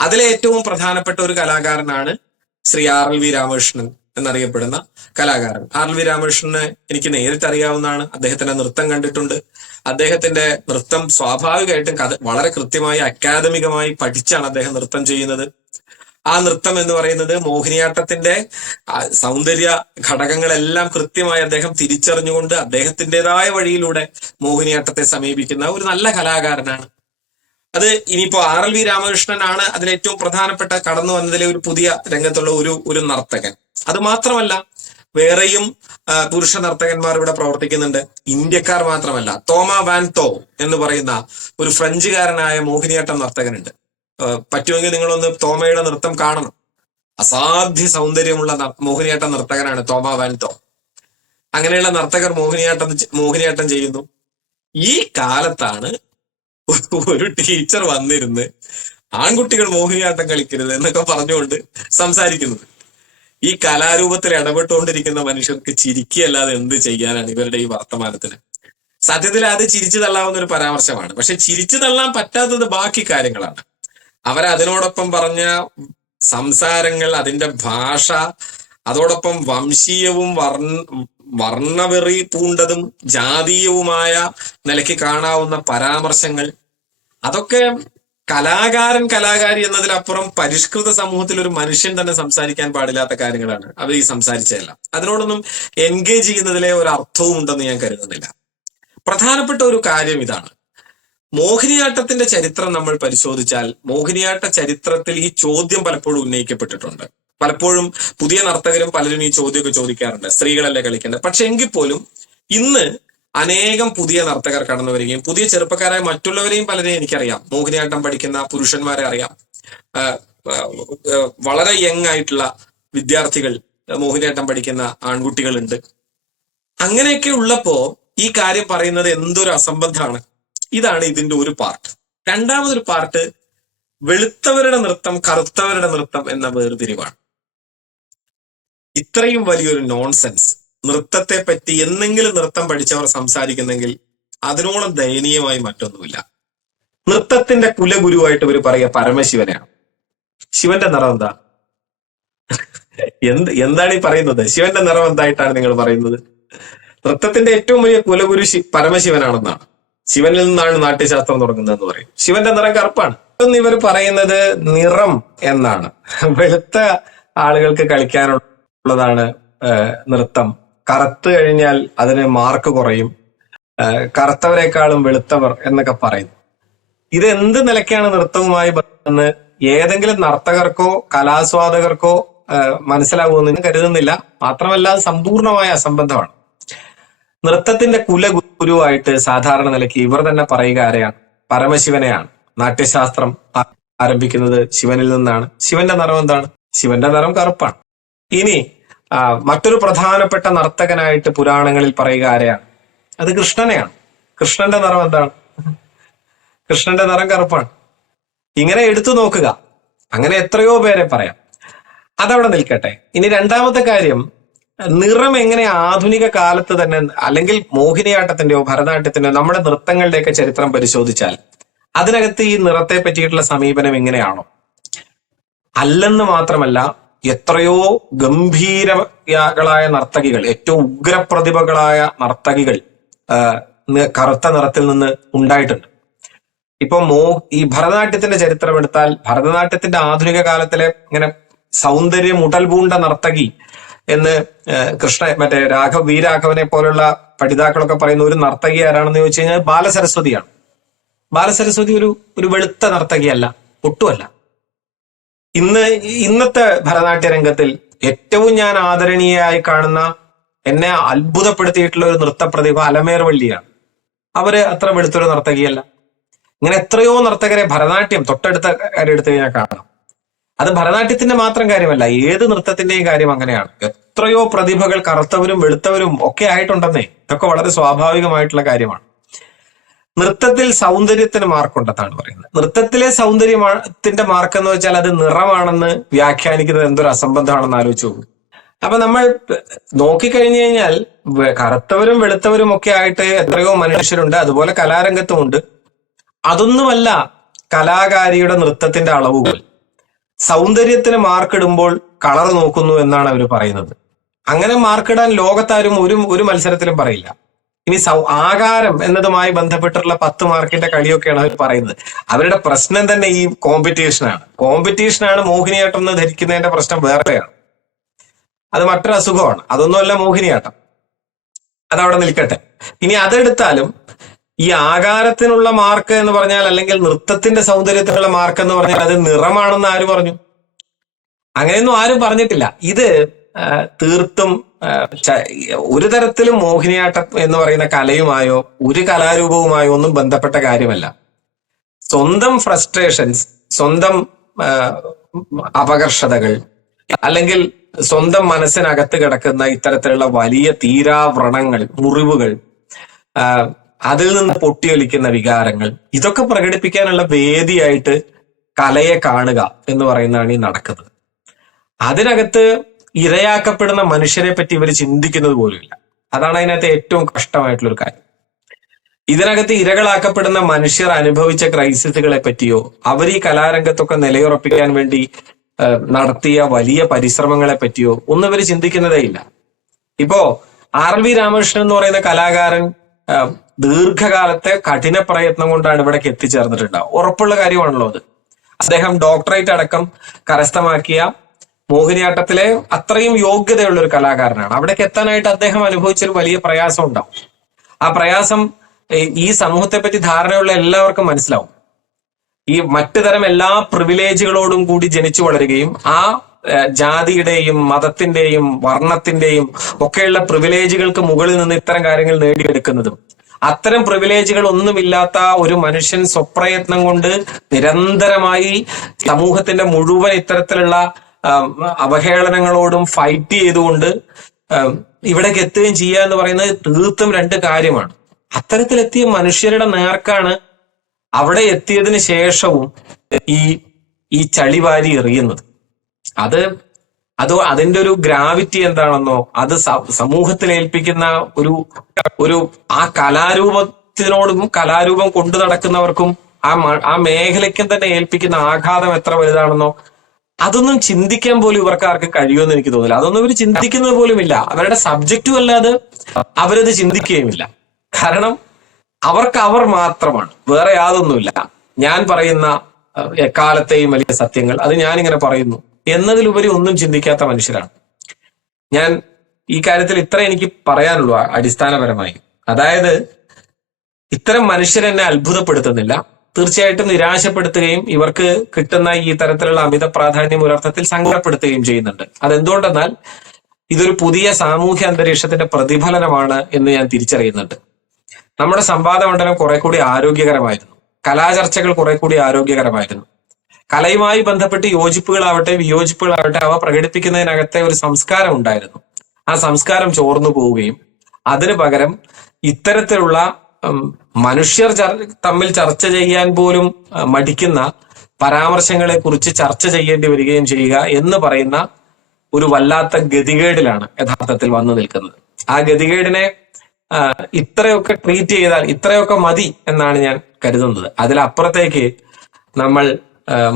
അതിലെ ഏറ്റവും പ്രധാനപ്പെട്ട ഒരു കലാകാരനാണ് Shri R L V Ramakrishnan എന്നറിയപ്പെടുന്ന കലാകാരൻ. ആർ എൽ വി രാമകൃഷ്ണനെ എനിക്ക് നേരിട്ട് അറിയാവുന്നതാണ് അദ്ദേഹത്തിന്റെ നൃത്തം കണ്ടിട്ടുണ്ട്. അദ്ദേഹത്തിന്റെ നൃത്തം സ്വാഭാവികമായിട്ടും കഥ വളരെ കൃത്യമായി അക്കാദമികമായി പഠിച്ചാണ് അദ്ദേഹം നൃത്തം ചെയ്യുന്നത്. ആ നൃത്തം എന്ന് പറയുന്നത് മോഹിനിയാട്ടത്തിന്റെ സൗന്ദര്യ ഘടകങ്ങളെല്ലാം കൃത്യമായി അദ്ദേഹം തിരിച്ചറിഞ്ഞുകൊണ്ട് അദ്ദേഹത്തിന്റെതായ വഴിയിലൂടെ മോഹിനിയാട്ടത്തെ സമീപിക്കുന്ന ഒരു നല്ല കലാകാരനാണ്. അത് ഇനിയിപ്പോ ആർ എൽ വി രാമകൃഷ്ണനാണ് അതിൽ ഏറ്റവും പ്രധാനപ്പെട്ട കടന്നു വന്നതിലെ ഒരു പുതിയ രംഗത്തുള്ള ഒരു ഒരു നർത്തകൻ. അത് മാത്രമല്ല വേറെയും പുരുഷ നർത്തകന്മാർ ഇവിടെ പ്രവർത്തിക്കുന്നുണ്ട്. ഇന്ത്യക്കാർ മാത്രമല്ല തോമ വാൻ തോ എന്ന് പറയുന്ന ഒരു ഫ്രഞ്ചുകാരനായ മോഹിനിയാട്ടം നർത്തകനുണ്ട്. പറ്റുമെങ്കിൽ നിങ്ങളൊന്ന് തോമയുടെ നൃത്തം കാണണം. അസാധ്യ സൗന്ദര്യമുള്ള മോഹിനിയാട്ടം നർത്തകനാണ് തോമ വാൻ തോ. അങ്ങനെയുള്ള നർത്തകർ മോഹിനിയാട്ടം മോഹിനിയാട്ടം ചെയ്യുന്നു. ഈ കാലത്താണ് ഒരു ടീച്ചർ വന്നിരുന്ന് ആൺകുട്ടികൾ മോഹിനിയാട്ടം കളിക്കരുത് എന്നൊക്കെ പറഞ്ഞുകൊണ്ട് സംസാരിക്കുന്നത്. ഈ കലാരൂപത്തിൽ ഇടപെട്ടുകൊണ്ടിരിക്കുന്ന മനുഷ്യർക്ക് ചിരിക്കുകയല്ലാതെ എന്ത് ചെയ്യാനാണ് ഇവരുടെ ഈ വർത്തമാനത്തിന്? സത്യത്തിൽ അത് ചിരിച്ചു തള്ളാവുന്ന ഒരു പരാമർശമാണ്. പക്ഷെ ചിരിച്ചു തള്ളാൻ പറ്റാത്തത് ബാക്കി കാര്യങ്ങളാണ്. അവരതിനോടൊപ്പം പറഞ്ഞ സംസാരങ്ങൾ അതിന്റെ ഭാഷ അതോടൊപ്പം വംശീയവും വർണ വർണവെറി പൂണ്ടതും ജാതീയവുമായ നിലയ്ക്ക് കാണാവുന്ന പരാമർശങ്ങൾ അതൊക്കെ കലാകാരൻ കലാകാരി എന്നതിലപ്പുറം പരിഷ്കൃത സമൂഹത്തിൽ ഒരു മനുഷ്യൻ തന്നെ സംസാരിക്കാൻ പാടില്ലാത്ത കാര്യങ്ങളാണ് അവർ ഈ സംസാരിച്ചതല്ല. അതിനോടൊന്നും എൻഗേജ് ചെയ്യുന്നതിലെ ഒരു അർത്ഥവും ഉണ്ടെന്ന് ഞാൻ കരുതുന്നില്ല. പ്രധാനപ്പെട്ട ഒരു കാര്യം ഇതാണ്. മോഹിനിയാട്ടത്തിന്റെ ചരിത്രം നമ്മൾ പരിശോധിച്ചാൽ മോഹിനിയാട്ട ചരിത്രത്തിൽ ഈ ചോദ്യം പലപ്പോഴും ഉന്നയിക്കപ്പെട്ടിട്ടുണ്ട്. പലപ്പോഴും പുതിയ നർത്തകരും പലരും ഈ ചോദ്യമൊക്കെ ചോദിക്കാറുണ്ട്. സ്ത്രീകളല്ലേ കളിക്കേണ്ടത്? പക്ഷെ എങ്കിൽ പോലും ഇന്ന് അനേകം പുതിയ നർത്തകർ കടന്നു വരികയും പുതിയ ചെറുപ്പക്കാരായ മറ്റുള്ളവരെയും പലരെയും എനിക്കറിയാം. മോഹിനിയാട്ടം പഠിക്കുന്ന പുരുഷന്മാരെ അറിയാം. വളരെ യങ് ആയിട്ടുള്ള വിദ്യാർത്ഥികൾ മോഹിനിയാട്ടം പഠിക്കുന്ന ആൺകുട്ടികളുണ്ട്. അങ്ങനെയൊക്കെ ഉള്ളപ്പോ ഈ കാര്യം പറയുന്നത് എന്തൊരു അസംബന്ധമാണ്. ഇതാണ് ഇതിന്റെ ഒരു പാർട്ട്. രണ്ടാമതൊരു പാർട്ട് വെളുത്തവരുടെ നൃത്തം കറുത്തവരുടെ നൃത്തം എന്ന വേർതിരിവാണ്. ഇത്രയും വലിയൊരു നോൺസെൻസ് നൃത്തത്തെ പറ്റി എന്തെങ്കിലും നൃത്തം പഠിച്ചവർ സംസാരിക്കുന്നെങ്കിൽ അതിനോളം ദയനീയമായി മറ്റൊന്നുമില്ല. നൃത്തത്തിന്റെ കുലഗുരുവായിട്ട് ഇവർ പറയുക പരമശിവനെയാണ്. ശിവന്റെ നിറം എന്താ? എന്ത് എന്താണ് ഈ പറയുന്നത്? ശിവന്റെ നിറം എന്തായിട്ടാണ് നിങ്ങൾ പറയുന്നത്? നൃത്തത്തിന്റെ ഏറ്റവും വലിയ കുലഗുരു പരമശിവനാണെന്നാണ്. ശിവനിൽ നിന്നാണ് നാട്യശാസ്ത്രം തുടങ്ങുന്നതെന്ന് പറയും. ശിവന്റെ നിറം കറുപ്പാണ്. ഇന്ന് ഇവർ പറയുന്നത് നിറം എന്നാണ്. വെളുത്ത ആളുകൾക്ക് കളിക്കാനുള്ളതാണ് നൃത്തം. കറുത്ത് കഴിഞ്ഞാൽ അതിന് മാർക്ക് കുറയും. കറുത്തവരെക്കാളും വെളുത്തവർ എന്നൊക്കെ പറയുന്നു ഇത് എന്ത് നിലയ്ക്കാണ് നൃത്തവുമായി ബന്ധമെന്ന് ഏതെങ്കിലും നർത്തകർക്കോ കലാസ്വാദകർക്കോ മനസ്സിലാകുമെന്ന് കരുതുന്നില്ല. മാത്രമല്ല സമ്പൂർണമായ അസംബന്ധമാണ്. നൃത്തത്തിന്റെ കുലഗുരുവായിട്ട് സാധാരണ നിലയ്ക്ക് ഇവർ തന്നെ പറയുക ആരെയാണ്? പരമശിവനെയാണ്. നാട്യശാസ്ത്രം ആരംഭിക്കുന്നത് ശിവനിൽ നിന്നാണ്. ശിവന്റെ നിറം എന്താണ്? ശിവന്റെ നിറം കറുപ്പാണ്. ഇനി മറ്റൊരു പ്രധാനപ്പെട്ട നർത്തകനായിട്ട് പുരാണങ്ങളിൽ പറയുക ആരെയാണ്? അത് കൃഷ്ണനെയാണ്. കൃഷ്ണന്റെ നിറം എന്താണ്? കൃഷ്ണന്റെ നിറം കറുപ്പാണ്. ഇങ്ങനെ എടുത്തു നോക്കുക. അങ്ങനെ എത്രയോ പേരെ പറയാം. അതവിടെ നിൽക്കട്ടെ. ഇനി രണ്ടാമത്തെ കാര്യം നിറം എങ്ങനെ ആധുനിക കാലത്ത് തന്നെ അല്ലെങ്കിൽ മോഹിനിയാട്ടത്തിന്റെയോ ഭരതനാട്യത്തിന്റെയോ നമ്മുടെ നൃത്തങ്ങളുടെയൊക്കെ ചരിത്രം പരിശോധിച്ചാൽ അതിനകത്ത് ഈ നിറത്തെ പറ്റിയിട്ടുള്ള സമീപനം എങ്ങനെയാണോ അല്ലെന്ന് മാത്രമല്ല എത്രയോ ഗംഭീരകളായ നർത്തകികൾ ഏറ്റവും ഉഗ്രപ്രതിഭകളായ നർത്തകികൾ കറുത്ത നിറത്തിൽ നിന്ന് ഉണ്ടായിട്ടുണ്ട്. ഇപ്പൊ മോ ഈ ഭരതനാട്യത്തിന്റെ ചരിത്രം എടുത്താൽ ഭരതനാട്യത്തിന്റെ ആധുനിക കാലത്തിലെ ഇങ്ങനെ സൗന്ദര്യം ഉടൽപൂണ്ട നർത്തകി എന്ന് കൃഷ്ണ മറ്റേ രാഘവ വി രാഘവനെ പോലുള്ള പഠിതാക്കളൊക്കെ പറയുന്ന ഒരു നർത്തകി ആരാണെന്ന് ചോദിച്ചു കഴിഞ്ഞാൽ ബാലസരസ്വതിയാണ്. ബാലസരസ്വതി ഒരു ഒരു വെളുത്ത നർത്തകിയല്ല ഒട്ടുമല്ല. ഇന്ന് ഇന്നത്തെ ഭരതനാട്യ രംഗത്തിൽ ഏറ്റവും ഞാൻ ആദരണീയായി കാണുന്ന എന്നെ അത്ഭുതപ്പെടുത്തിയിട്ടുള്ള ഒരു നൃത്ത പ്രതിഭ അലമേർ വള്ളിയാണ്. അവർ അത്ര വെളുത്തൊരു നർത്തകിയല്ല. ഇങ്ങനെ എത്രയോ നർത്തകരെ ഭരതനാട്യം തൊട്ടടുത്ത കാര്യം എടുത്തു കഴിഞ്ഞാൽ കാണാം. അത് ഭരതനാട്യത്തിന്റെ മാത്രം കാര്യമല്ല ഏത് നൃത്തത്തിന്റെയും കാര്യം അങ്ങനെയാണ്. എത്രയോ പ്രതിഭകൾ കറുത്തവരും വെളുത്തവരും ഒക്കെ ആയിട്ടുണ്ടെന്നേ. ഇതൊക്കെ വളരെ സ്വാഭാവികമായിട്ടുള്ള കാര്യമാണ്. നൃത്തത്തിൽ സൗന്ദര്യത്തിന് മാർക്കുണ്ടെന്നാണ് പറയുന്നത്. നൃത്തത്തിലെ സൗന്ദര്യത്തിന്റെ മാർക്ക് എന്ന് വെച്ചാൽ അത് നിറമാണെന്ന് വ്യാഖ്യാനിക്കുന്നത് എന്തൊരു അസംബന്ധമാണെന്ന് ആലോചിച്ചു അപ്പൊ നമ്മൾ നോക്കിക്കഴിഞ്ഞു കഴിഞ്ഞാൽ കറുത്തവരും വെളുത്തവരും ഒക്കെ ആയിട്ട് എത്രയോ മനുഷ്യരുണ്ട് അതുപോലെ കലാരംഗത്തുമുണ്ട്. അതൊന്നുമല്ല കലാകാരിയുടെ നൃത്തത്തിന്റെ അളവുകൾ. സൗന്ദര്യത്തിന് മാർക്കിടുമ്പോൾ കളർ നോക്കുന്നു എന്നാണ് അവർ പറയുന്നത്. അങ്ങനെ മാർക്കിടാൻ ലോകത്താരും ഒരു ഒരു മത്സരത്തിലും പറയില്ല. ഇനി സൗ ആകാരം എന്നതുമായി ബന്ധപ്പെട്ടുള്ള പത്ത് മാർക്കിന്റെ കളിയൊക്കെയാണ് അവർ പറയുന്നത്. അവരുടെ പ്രശ്നം തന്നെ ഈ കോമ്പറ്റീഷനാണ് കോമ്പറ്റീഷനാണ് മോഹിനിയാട്ടം എന്ന് ധരിക്കുന്നതിന്റെ പ്രശ്നം വേറെയാണ്. അത് മറ്റൊരു അസുഖമാണ്. അതൊന്നുമല്ല മോഹിനിയാട്ടം. അതവിടെ നിൽക്കട്ടെ. ഇനി അതെടുത്താലും ഈ ആകാരത്തിനുള്ള മാർക്ക് എന്ന് പറഞ്ഞാൽ അല്ലെങ്കിൽ നൃത്തത്തിന്റെ സൗന്ദര്യത്തിനുള്ള മാർക്ക് എന്ന് പറഞ്ഞാൽ അത് നിറമാണെന്ന് ആര് പറഞ്ഞു? അങ്ങനെയൊന്നും ആരും പറഞ്ഞിട്ടില്ല. ഇത് തീർത്തും ഒരു തരത്തിലും മോഹിനിയാട്ടം എന്ന് പറയുന്ന കലയുമായോ ഒരു കലാരൂപവുമായോ ഒന്നും ബന്ധപ്പെട്ട കാര്യമല്ല. സ്വന്തം ഫ്രസ്ട്രേഷൻസ് സ്വന്തം അപകർഷതകൾ അല്ലെങ്കിൽ സ്വന്തം മനസ്സിനകത്ത് കിടക്കുന്ന ഇത്തരത്തിലുള്ള വലിയ തീരാവ്രണങ്ങൾ മുറിവുകൾ അതിൽ നിന്ന് പൊട്ടിയൊലിക്കുന്ന വികാരങ്ങൾ ഇതൊക്കെ പ്രകടിപ്പിക്കാനുള്ള വേദിയായിട്ട് കലയെ കാണുക എന്ന് പറയുന്നതാണ് ഈ നടക്കുന്നത്. അതിനകത്ത് ഇരയാക്കപ്പെടുന്ന മനുഷ്യരെ പറ്റി ഇവർ ചിന്തിക്കുന്നത് പോലുമില്ല അതാണ് അതിനകത്ത് ഏറ്റവും കഷ്ടമായിട്ടുള്ള ഒരു കാര്യം. ഇതിനകത്ത് ഇരകളാക്കപ്പെടുന്ന മനുഷ്യർ അനുഭവിച്ച ക്രൈസിസുകളെ പറ്റിയോ അവർ ഈ കലാരംഗത്തൊക്കെ നിലയുറപ്പിക്കാൻ വേണ്ടി നടത്തിയ വലിയ പരിശ്രമങ്ങളെ പറ്റിയോ ഒന്നും ഇവർ ചിന്തിക്കുന്നതേ ഇല്ല. ഇപ്പോ ആർ വി രാമകൃഷ്ണൻ എന്ന് പറയുന്ന കലാകാരൻ ദീർഘകാലത്തെ കഠിന പ്രയത്നം കൊണ്ടാണ് ഇവിടേക്ക് എത്തിച്ചേർന്നിട്ടുണ്ടാവുക. ഉറപ്പുള്ള കാര്യമാണല്ലോ അത്. അദ്ദേഹം ഡോക്ടറേറ്റ് അടക്കം കരസ്ഥമാക്കിയ മോഹിനിയാട്ടത്തിലെ അത്രയും യോഗ്യതയുള്ള ഒരു കലാകാരനാണ്. അവിടേക്ക് എത്താനായിട്ട് അദ്ദേഹം അനുഭവിച്ചൊരു വലിയ പ്രയാസം ഉണ്ടാവും. ആ പ്രയാസം ഈ- സമൂഹത്തെ പറ്റി ധാരണയുള്ള എല്ലാവർക്കും മനസ്സിലാവും. ഈ മറ്റു തരം എല്ലാ പ്രിവിലേജുകളോടും കൂടി ജനിച്ചു വളരുകയും ആ ജാതിയുടെയും മതത്തിന്റെയും വർണത്തിന്റെയും ഒക്കെയുള്ള പ്രിവിലേജുകൾക്ക് മുകളിൽ നിന്ന് ഇത്തരം കാര്യങ്ങൾ നേടിയെടുക്കുന്നതും അത്തരം പ്രിവിലേജുകൾ ഒന്നുമില്ലാത്ത ഒരു മനുഷ്യൻ സ്വപ്രയത്നം കൊണ്ട് നിരന്തരമായി സമൂഹത്തിന്റെ മുഴുവൻ ഇത്തരത്തിലുള്ള അവഹേളനങ്ങളോടും ഫൈറ്റ് ചെയ്തുകൊണ്ട് ഇവിടെ ഇവിടേക്ക് എത്തുകയും ചെയ്യുക എന്ന് പറയുന്നത് തീർത്തും രണ്ട് കാര്യമാണ്. അത്തരത്തിലെത്തിയ മനുഷ്യരുടെ നേർക്കാണ് അവിടെ എത്തിയതിന് ശേഷവും ഈ ഈ ചളിവാരി എറിയുന്നത്. അത് അത് അതിന്റെ ഒരു ഗ്രാവിറ്റി എന്താണെന്നോ അത് സമൂഹത്തിൽ ഏൽപ്പിക്കുന്ന ഒരു ഒരു ആ കലാരൂപത്തിനോടും കലാരൂപം കൊണ്ടു നടക്കുന്നവർക്കും ആ ആ മേഖലയ്ക്കും തന്നെ ഏൽപ്പിക്കുന്ന ആഘാതം എത്ര വലുതാണെന്നോ അതൊന്നും ചിന്തിക്കാൻ പോലും ഇവർക്ക് ആർക്കും കഴിയുമെന്ന് എനിക്ക് തോന്നില്ല അതൊന്നും ഇവർ ചിന്തിക്കുന്നത് പോലുമില്ല അവരുടെ സബ്ജക്റ്റും അല്ലാതെ അവരത് ചിന്തിക്കുകയുമില്ല. കാരണം അവർക്ക് അവർ മാത്രമാണ്. വേറെ യാതൊന്നുമില്ല. ഞാൻ പറയുന്ന എക്കാലത്തെയും വലിയ സത്യങ്ങൾ അത് ഞാനിങ്ങനെ പറയുന്നു എന്നതിലുപരി ഒന്നും ചിന്തിക്കാത്ത മനുഷ്യരാണ്. ഞാൻ ഈ കാര്യത്തിൽ ഇത്ര എനിക്ക് പറയാനുള്ളൂ അടിസ്ഥാനപരമായി. അതായത് ഇത്തരം മനുഷ്യരെന്നെ അത്ഭുതപ്പെടുത്തുന്നില്ല. തീർച്ചയായിട്ടും നിരാശപ്പെടുത്തുകയും ഇവർക്ക് കിട്ടുന്ന ഈ തരത്തിലുള്ള അമിത പ്രാധാന്യം ഒരർത്ഥത്തിൽ സങ്കടപ്പെടുത്തുകയും ചെയ്യുന്നുണ്ട്. അതെന്തുകൊണ്ടെന്നാൽ ഇതൊരു പുതിയ സാമൂഹ്യ അന്തരീക്ഷത്തിന്റെ പ്രതിഫലനമാണ് എന്ന് ഞാൻ തിരിച്ചറിയുന്നുണ്ട്. നമ്മുടെ സംവാദ മണ്ഡലം കുറെ കൂടി ആരോഗ്യകരമായിരുന്നു. കലാചർച്ചകൾ കുറെ കൂടി ആരോഗ്യകരമായിരുന്നു. കലയുമായി ബന്ധപ്പെട്ട് യോജിപ്പുകളാവട്ടെ വിയോജിപ്പുകളാവട്ടെ അവ പ്രകടിപ്പിക്കുന്നതിനകത്തെ ഒരു സംസ്കാരം ഉണ്ടായിരുന്നു. ആ സംസ്കാരം ചോർന്നു പോവുകയും അതിനു പകരം ഇത്തരത്തിലുള്ള മനുഷ്യർ തമ്മിൽ ചർച്ച ചെയ്യാൻ പോലും മടിക്കുന്ന പരാമർശങ്ങളെ കുറിച്ച് ചർച്ച ചെയ്യേണ്ടി വരികയും ചെയ്യുക എന്ന് പറയുന്ന ഒരു വല്ലാത്ത ഗതികേടിലാണ് യഥാർത്ഥത്തിൽ വന്നു നിൽക്കുന്നത്. ആ ഗതികേടിനെ ഇത്രയൊക്കെ ട്രീറ്റ് ചെയ്താൽ ഇത്രയൊക്കെ മതി എന്നാണ് ഞാൻ കരുതുന്നത്. അതിലപ്പുറത്തേക്ക് നമ്മൾ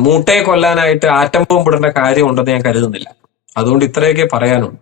മൂട്ടയെ കൊല്ലാനായിട്ട് ആറ്റം ബോംബിടേണ്ട കാര്യമുണ്ടെന്ന് ഞാൻ കരുതുന്നില്ല. അതുകൊണ്ട് ഇത്രയൊക്കെ പറയാനുള്ളൂ